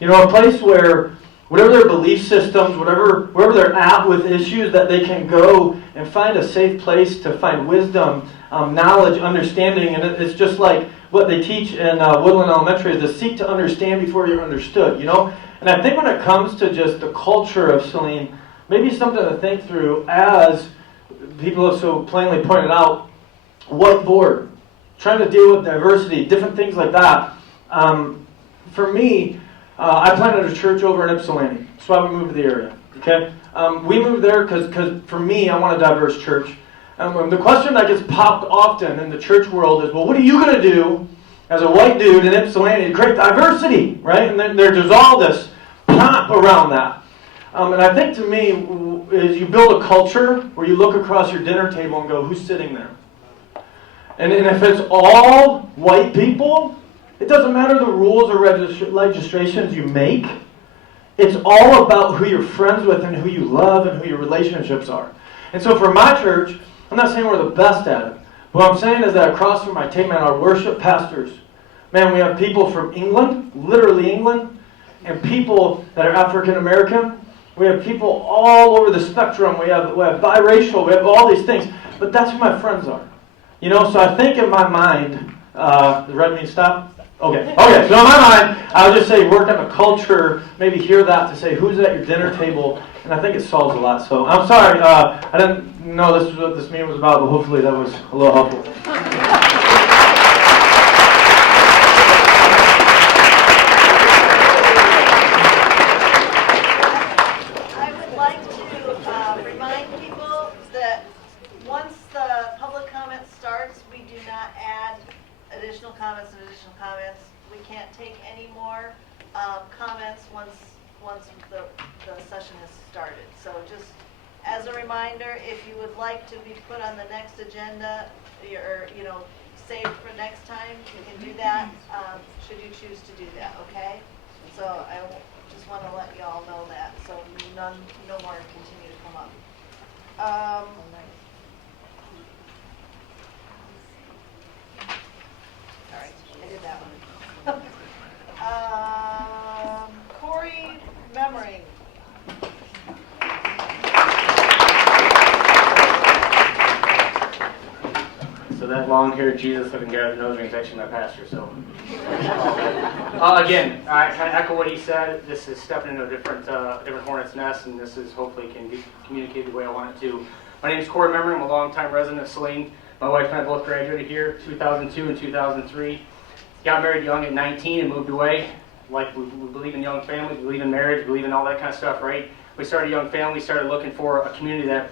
You know, a place where whatever their belief systems, wherever they're at with issues, that they can go and find a safe place to find wisdom, knowledge, understanding. And it's just like what they teach in Woodland Elementary, is to seek to understand before you're understood, you know? And I think when it comes to just the culture of Saline, maybe something to think through, as people have so plainly pointed out, whiteboard, trying to deal with diversity, different things like that. For me, I planted a church over in Ypsilanti. That's why we moved to the area. Okay, we moved there because for me, I want a diverse church. The question that gets popped often in the church world is, well, what are you going to do as a white dude in Ypsilanti to create diversity, right? And then there's all this pomp around that. And I think to me, is you build a culture where you look across your dinner table and go, who's sitting there? And if it's all white people, it doesn't matter the rules or legislations you make. It's all about who you're friends with and who you love and who your relationships are. And so for my church, I'm not saying we're the best at it. What I'm saying is that across from my team and our worship pastors, man, we have people from England, literally England, and people that are African American. We have people all over the spectrum. We have biracial. We have all these things. But that's who my friends are. You know, so I think in my mind, the red means stop? Okay, so in my mind, I'll just say work on the culture, maybe hear that to say who's at your dinner table, and I think it solves a lot. So I'm sorry, I didn't know this was what this meeting was about, but hopefully that was a little helpful. I would like to remind people that once the public comment starts, we do not add additional comments. We can't take any more comments once the session has started. So just as a reminder, if you would like to be put on the next agenda, or saved for next time, you can do that, should you choose to do that, okay? So I just want to let you all know that, so no more continue to come up. All right, I did that one. Corey Memmering. So that long-haired Jesus-looking guy with the nose ring is actually my pastor. So again, I kind of echo what he said. This is stepping into a different hornet's nest, and this is hopefully can be communicated the way I want it to. My name is Corey Memmering. I'm a longtime resident of Saline. My wife and I both graduated here, 2002 and 2003. Got married young at 19 and moved away. Like we believe in young families, we believe in marriage, we believe in all that kind of stuff, right? We started a young family, started looking for a community that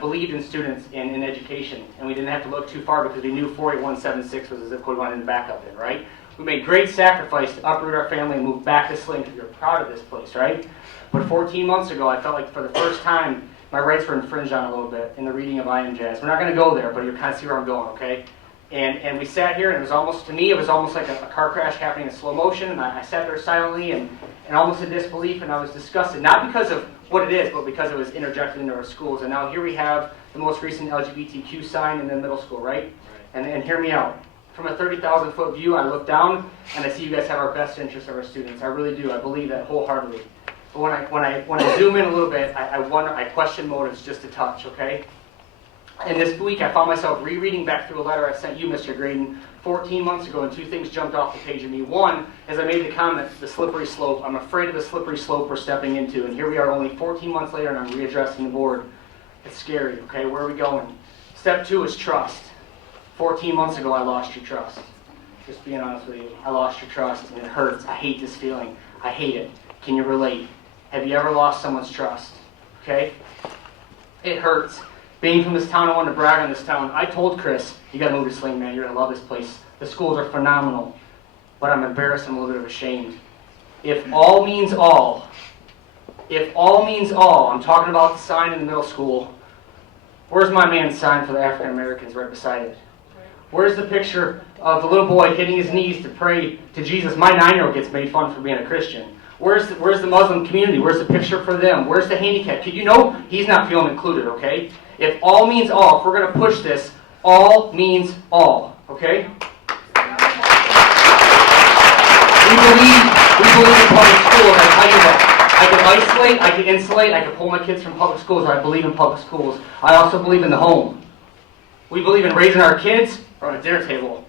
believed in students and in education. And we didn't have to look too far because we knew 48176 was the zip code we wanted to back up in, right? We made great sacrifice to uproot our family and move back to Saline because we were proud of this place, right? But 14 months ago, I felt like for the first time, my rights were infringed on a little bit in the reading of I Am Jazz. We're not going to go there, but you'll kind of see where I'm going, okay? And we sat here, and it was almost, to me, it was almost like a car crash happening in slow motion, and I sat there silently and almost in disbelief, and I was disgusted, not because of what it is, but because it was interjected into our schools. And now here we have the most recent LGBTQ sign in the middle school, right? And hear me out. From a 30,000-foot view, I look down, and I see you guys have our best interests of our students. I really do. I believe that wholeheartedly. But when I zoom in a little bit, I question motives just a touch, okay? And this week, I found myself rereading back through a letter I sent you, Mr. Graydon, 14 months ago, and two things jumped off the page of me. One, as I made the comment, the slippery slope. I'm afraid of the slippery slope we're stepping into, and here we are only 14 months later, and I'm readdressing the board. It's scary, okay? Where are we going? Step two is trust. 14 months ago, I lost your trust. Just being honest with you, I lost your trust, and it hurts. I hate this feeling. I hate it. Can you relate? Have you ever lost someone's trust? Okay? It hurts. Being from this town, I wanted to brag on this town. I told Chris, you got to move to Saline, man. You're going to love this place. The schools are phenomenal. But I'm embarrassed. I'm a little bit of ashamed. If all means all, I'm talking about the sign in the middle school. Where's my man's sign for the African Americans right beside it? Where's the picture of the little boy hitting his knees to pray to Jesus? My 9-year-old gets made fun for being a Christian. Where's the Muslim community? Where's the picture for them? Where's the handicapped kid? You know he's not feeling included, okay? If all means all, if we're going to push this, all means all, okay? We believe in public schools. I tell you that. I can isolate, I can insulate, I can pull my kids from public schools. I believe in public schools. I also believe in the home. We believe in raising our kids around a dinner table.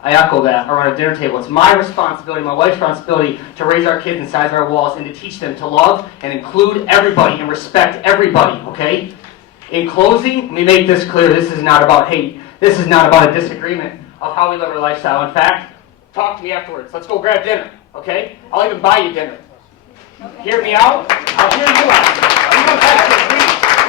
I echo that, around a dinner table. It's my responsibility, my wife's responsibility, to raise our kids inside our walls and to teach them to love and include everybody and respect everybody, okay? In closing, let me make this clear. This is not about hate. This is not about a disagreement of how we live our lifestyle. In fact, talk to me afterwards. Let's go grab dinner, okay? I'll even buy you dinner. Hear me out? I'll hear you out.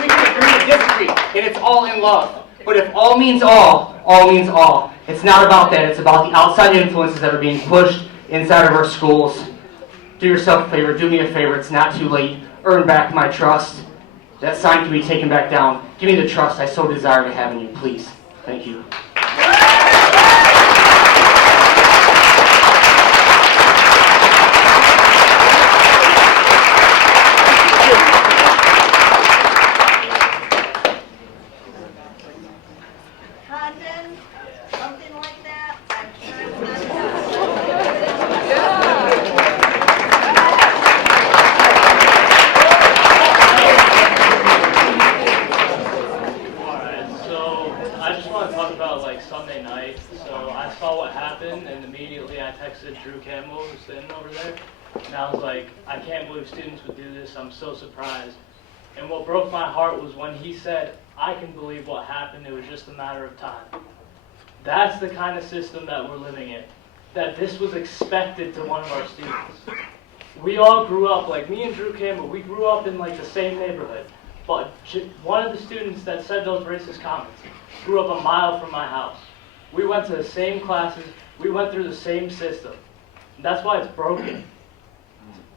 We can agree to disagree, and it's all in love. But if all means all means all. It's not about that. It's about the outside influences that are being pushed inside of our schools. Do yourself a favor. Do me a favor. It's not too late. Earn back my trust. That sign can be taken back down. Give me the trust I so desire to have in you, please. Thank you. Condon, something like that. I'm sure I just want to talk about like Sunday night. So I saw what happened, and immediately I texted Drew Campbell, who's sitting over there, and I was like, I can't believe students would do this. I'm so surprised. And what broke my heart was when he said, I can believe what happened. It was just a matter of time. That's the kind of system that we're living in. That this was expected to one of our students. We all grew up, like me and Drew Campbell, we grew up in like the same neighborhood. But one of the students that said those racist comments grew up a mile from my house. We went to the same classes. We went through the same system. And that's why it's broken.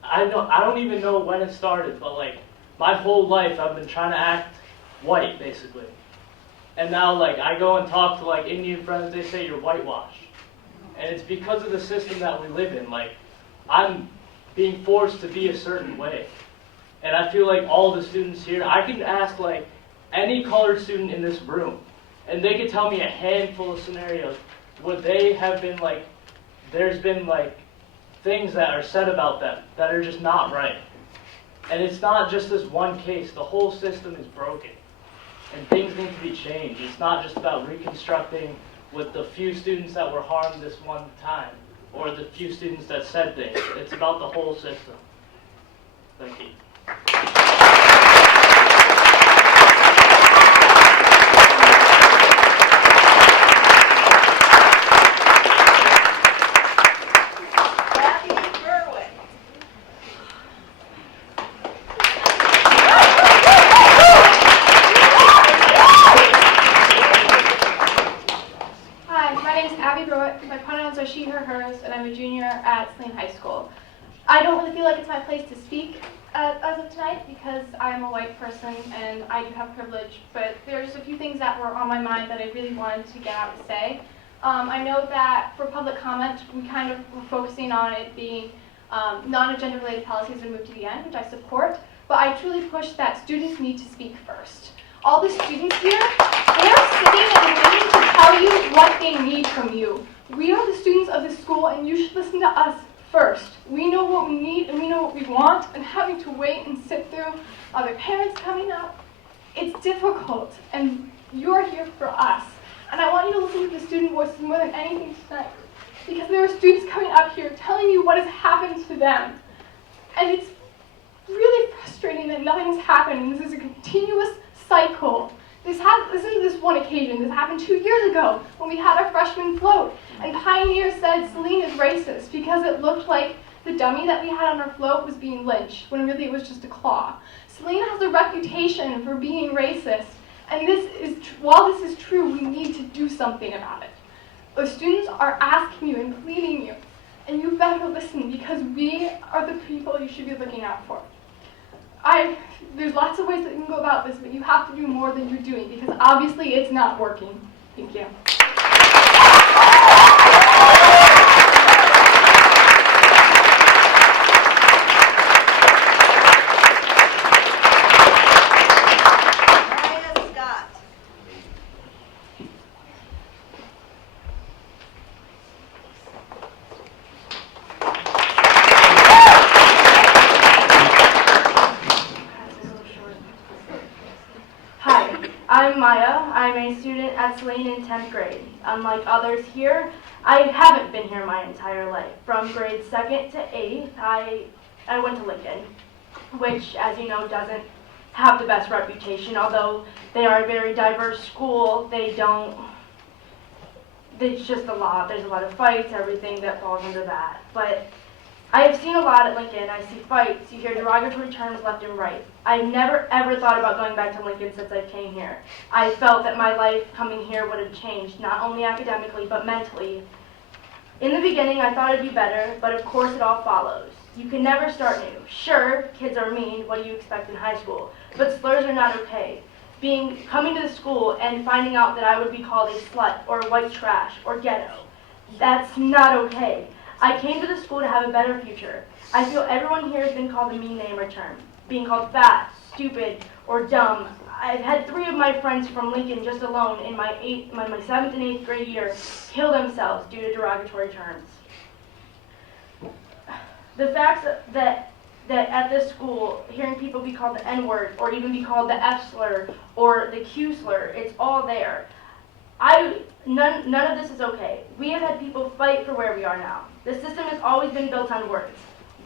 I don't even know when it started, but like my whole life I've been trying to act white, basically. And now like I go and talk to like Indian friends, they say you're whitewashed. And it's because of the system that we live in. Like I'm being forced to be a certain way. And I feel like all the students here, I can ask like any colored student in this room, and they could tell me a handful of scenarios where they have been like, there's been like things that are said about them that are just not right. And it's not just this one case, the whole system is broken. And things need to be changed. It's not just about reconstructing with the few students that were harmed this one time, or the few students that said things. It's about the whole system. Thank you. My pronouns are she, her, hers, and I'm a junior at Saline High School. I don't really feel like it's my place to speak as of tonight because I'm a white person and I do have privilege, but there's a few things that were on my mind that I really wanted to get out and say. I know that for public comment, we kind of were focusing on it being non-agenda related policies and moved to the end, which I support, but I truly push that students need to speak first. All the students here, they are sitting and waiting to tell you what they need from you. We are the students of this school and you should listen to us first. We know what we need and we know what we want, and having to wait and sit through other parents coming up, it's difficult, and you're here for us. And I want you to listen to the student voices more than anything tonight, because there are students coming up here telling you what has happened to them. And it's really frustrating that nothing's happened. This is a continuous cycle. This isn't this one occasion. This happened 2 years ago when we had our freshman float. And Pioneer said Saline is racist because it looked like the dummy that we had on our float was being lynched, when really it was just a claw. Saline has a reputation for being racist. And while this is true, we need to do something about it. The students are asking you and pleading you. And you better listen, because we are the people you should be looking out for. There's lots of ways that you can go about this, but you have to do more than you're doing, because obviously it's not working. Thank you. at Saline in 10th grade. Unlike others here, I haven't been here my entire life. From grade 2nd to 8th, I went to Lincoln, which, as you know, doesn't have the best reputation. Although they are a very diverse school, it's just a lot. There's a lot of fights, everything that falls under that. But I have seen a lot at Lincoln. I see fights. You hear derogatory terms left and right. I've never ever thought about going back to Lincoln since I came here. I felt that my life coming here would have changed, not only academically, but mentally. In the beginning, I thought it'd be better, but of course it all follows. You can never start new. Sure, kids are mean. What do you expect in high school? But slurs are not okay. Coming to the school and finding out that I would be called a slut or white trash or ghetto, that's not okay. I came to the school to have a better future. I feel everyone here has been called a mean name or term. Being called fat, stupid, or dumb. I've had 3 of my friends from Lincoln just alone in my 7th and 8th grade year kill themselves due to derogatory terms. The fact that at this school, hearing people be called the N-word or even be called the F slur or the Q slur, it's all there. None of this is okay. We have had people fight for where we are now. The system has always been built on words.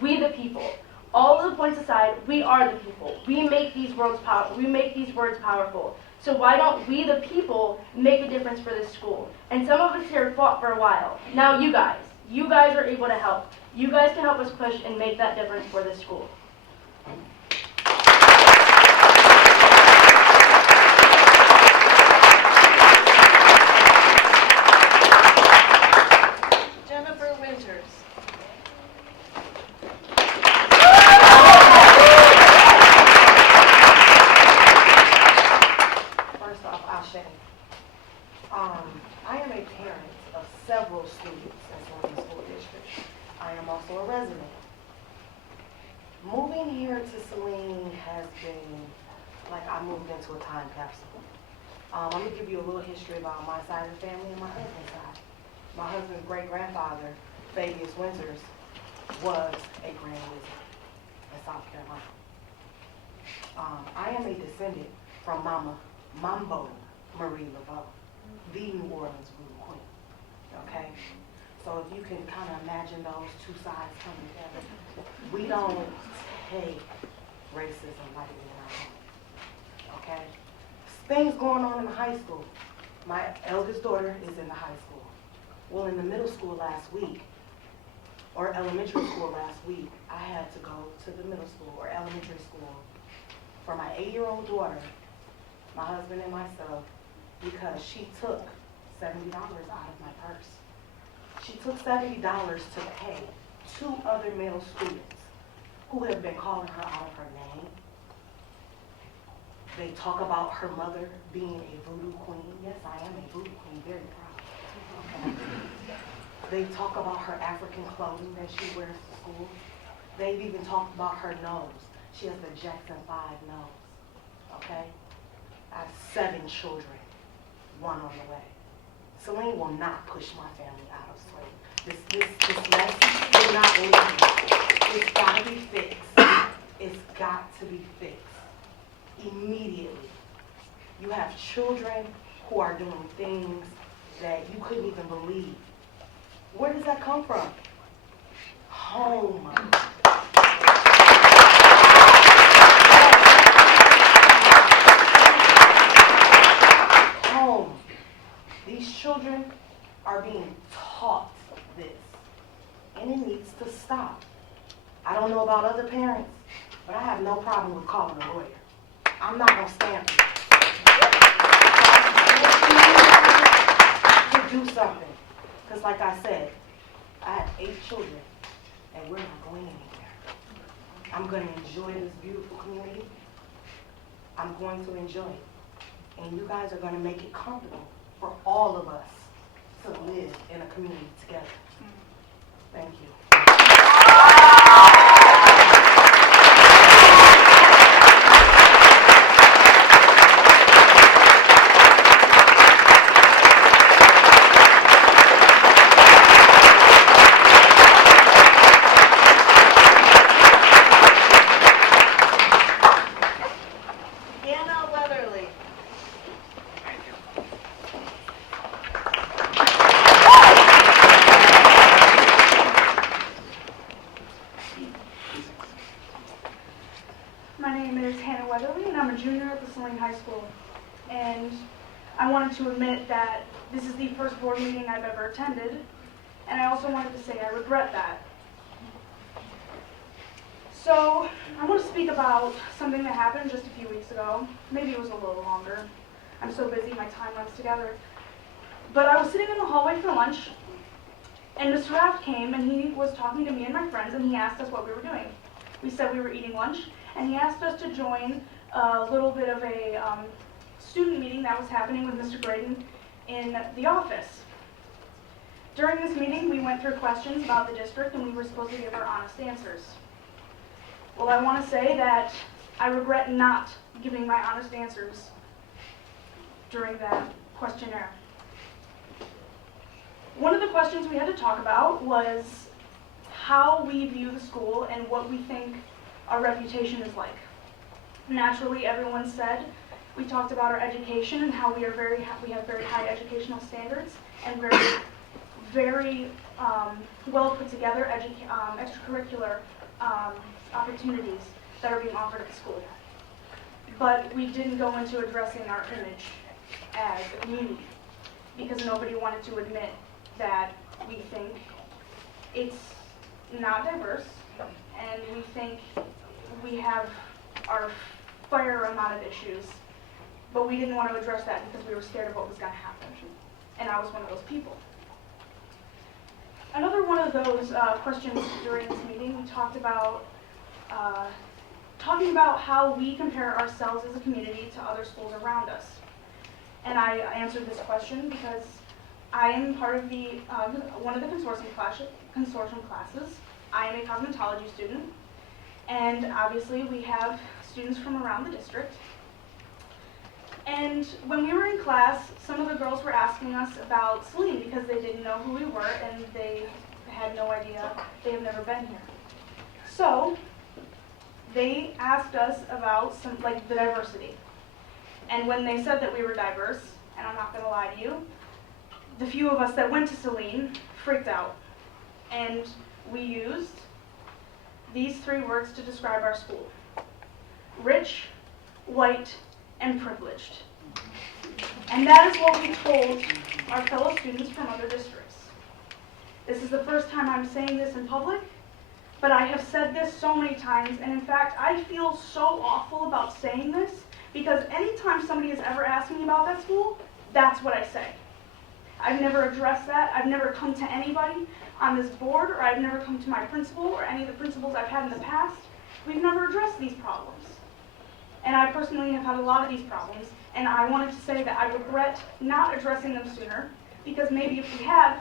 We the people. All of the points aside, we are the people. We make these words powerful. So why don't we the people make a difference for this school? And some of us here fought for a while. Now you guys are able to help. You guys can help us push and make that difference for this school. Jennifer Winters. First off, Ashe. I am a parent of several students in Saline School District. I am also a resident. Moving here to Saline has been like I moved into a time capsule. I'm going to give you a little history about my side of the family and my husband's side. My husband's great-grandfather, Fabius Winters, was a Grand Wizard in South Carolina. I am a descendant from Mama Mambo Marie Laveau, the New Orleans Voodoo Queen. Okay? So if you can kind of imagine those two sides coming together, we don't take racism lightly in our home. Okay? Things going on in the high school. My eldest daughter is in the high school. Well, in the middle school last week, or elementary school last week, I had to go to the middle school or elementary school for my 8-year-old daughter, my husband and myself, because she took $70 out of my purse. She took $70 to pay 2 other male students who have been calling her out of her name. They talk about her mother being a voodoo queen. Yes, I am a voodoo queen, very proud. Okay. They talk about her African clothing that she wears to school. They've even talked about her nose. She has the Jackson 5 nose. Okay? I have 7 children, 1 on the way. Saline will not push my family out of slavery. This mess will not leave. It's got to be fixed. It's got to be fixed. Immediately. You have children who are doing things that you couldn't even believe. Where does that come from? Home. Home. These children are being taught this, and it needs to stop. I don't know about other parents, but I have no problem with calling a lawyer. I'm not going to stand for it. To do something. Because like I said, I have 8 children, and we're not going anywhere. I'm going to enjoy this beautiful community. I'm going to enjoy it. And you guys are going to make it comfortable for all of us to live in a community together. Thank you. wanted to admit that this is the first board meeting I've ever attended, and I also wanted to say I regret that. So, I want to speak about something that happened just a few weeks ago. Maybe it was a little longer. I'm so busy, my time runs together. But I was sitting in the hallway for lunch, and Mr. Raft came, and he was talking to me and my friends, and he asked us what we were doing. We said we were eating lunch, and he asked us to join a little bit of a student meeting that was happening with Mr. Graydon in the office. During this meeting, we went through questions about the district, and we were supposed to give our honest answers. Well, I want to say that I regret not giving my honest answers during that questionnaire. One of the questions we had to talk about was how we view the school and what we think our reputation is like. Naturally, everyone said, we talked about our education and how we have very high educational standards and very well put together extracurricular opportunities that are being offered at the school. But we didn't go into addressing our image as a community because nobody wanted to admit that we think it's not diverse and we think we have our fair amount of issues, but we didn't want to address that because we were scared of what was going to happen. And I was one of those people. Another one of those questions during this meeting, we talked about talking about how we compare ourselves as a community to other schools around us. And I answered this question because I am part of the one of the consortium classes. I am a cosmetology student, and obviously we have students from around the district. And when we were in class, some of the girls were asking us about Saline because they didn't know who we were and they had no idea. They have never been here. So they asked us about the diversity. And when they said that we were diverse, and I'm not going to lie to you, the few of us that went to Saline freaked out. And we used these 3 words to describe our school: rich, white, and privileged. And that is what we told our fellow students from other districts. This is the first time I'm saying this in public, but I have said this so many times, and in fact, I feel so awful about saying this because anytime somebody has ever asked me about that school, that's what I say. I've never addressed that. I've never come to anybody on this board, or I've never come to my principal or any of the principals I've had in the past. We've never addressed these problems. And I personally have had a lot of these problems, and I wanted to say that I regret not addressing them sooner, because maybe if we had,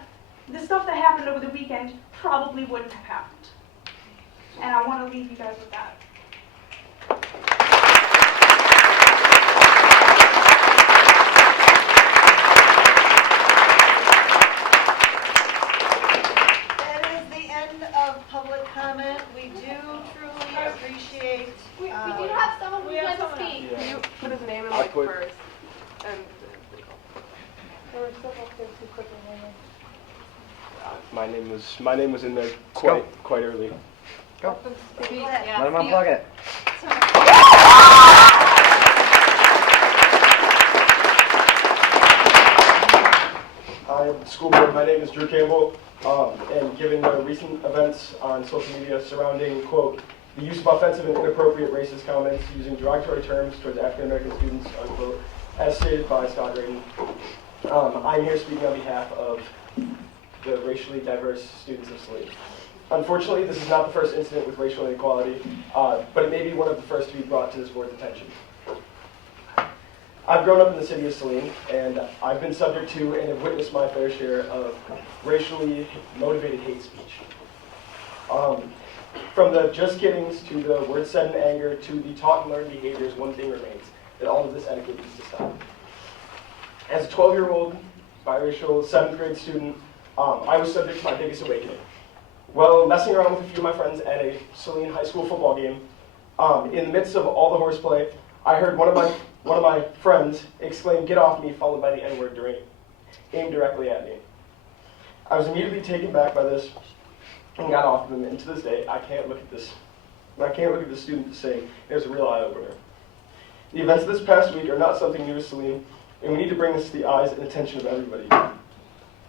the stuff that happened over the weekend probably wouldn't have happened. And I want to leave you guys with that. That is the end of public comment. We do truly appreciate. We do have someone who'd like to speak. Can you put his name in I'll put- first? And there were several kids who couldn't remember. My name was in there quite early. Go. Let him unplug it. Hi, school board. My name is Drew Campbell, and given the recent events on social media surrounding, quote, the use of offensive and inappropriate racist comments using derogatory terms towards African American students, unquote, as stated by Scott Drayton, I'm here speaking on behalf of the racially diverse students of Saline. Unfortunately, this is not the first incident with racial inequality, but it may be one of the first to be brought to this board's attention. I've grown up in the city of Saline, and I've been subject to and have witnessed my fair share of racially motivated hate speech. From the just kiddings to the words said in anger to the taught and learned behaviors, one thing remains, that all of this etiquette needs to stop. As a 12-year-old biracial 7th grade student, I was subject to my biggest awakening. Well, messing around with a few of my friends at a Saline high school football game, in the midst of all the horseplay, I heard one of my friends exclaim, "Get off me," followed by the N-word aimed directly at me. I was immediately taken back by this and got off of him, and to this day, I can't look at this student the same. It was a real eye-opener. The events of this past week are not something new to Saline, And we need to bring this to the eyes and attention of everybody.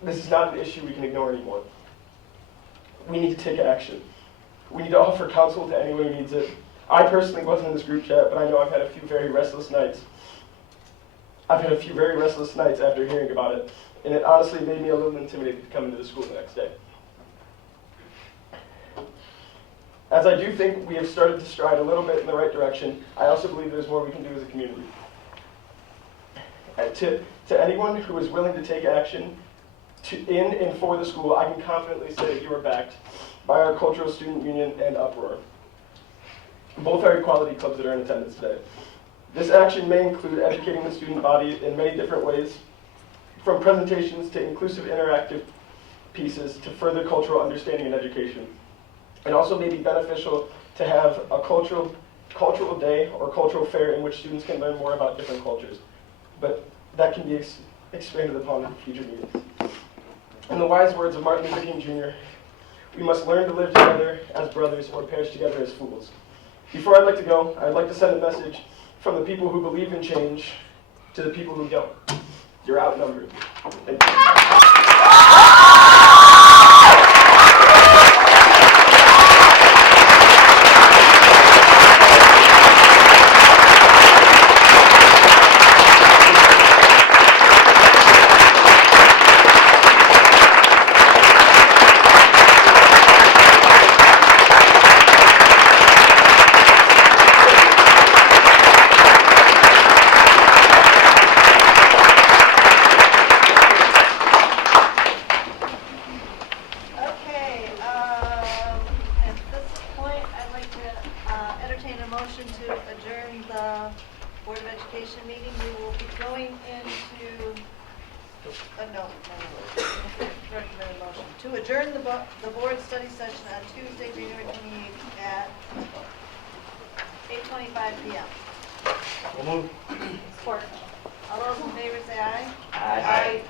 This is not an issue we can ignore anymore. We need to take action. We need to offer counsel to anyone who needs it. I personally wasn't in this group chat, but I know I've had a few very restless nights. I've had a few very restless nights after hearing about it, and it honestly made me a little intimidated to come into the school the next day. As I do think we have started to stride a little bit in the right direction, I also believe there's more we can do as a community. To anyone who is willing to take action in and for the school, I can confidently say that you are backed by our Cultural Student Union and Uproar. Both are equality clubs that are in attendance today. This action may include educating the student body in many different ways, from presentations to inclusive interactive pieces to further cultural understanding and education. It also may be beneficial to have a cultural day or cultural fair in which students can learn more about different cultures. But that can be expanded upon in future meetings. In the wise words of Martin Luther King Jr., we must learn to live together as brothers or perish together as fools. Before I'd like to go, I'd like to send a message from the people who believe in change to the people who don't. You're outnumbered. Thank you. Motion to adjourn the Board of Education meeting. We will be going into, recommended motion to adjourn the board study session on Tuesday, January 28th at 8:25 p.m. We'll move. Support. All those in favor say aye. Aye.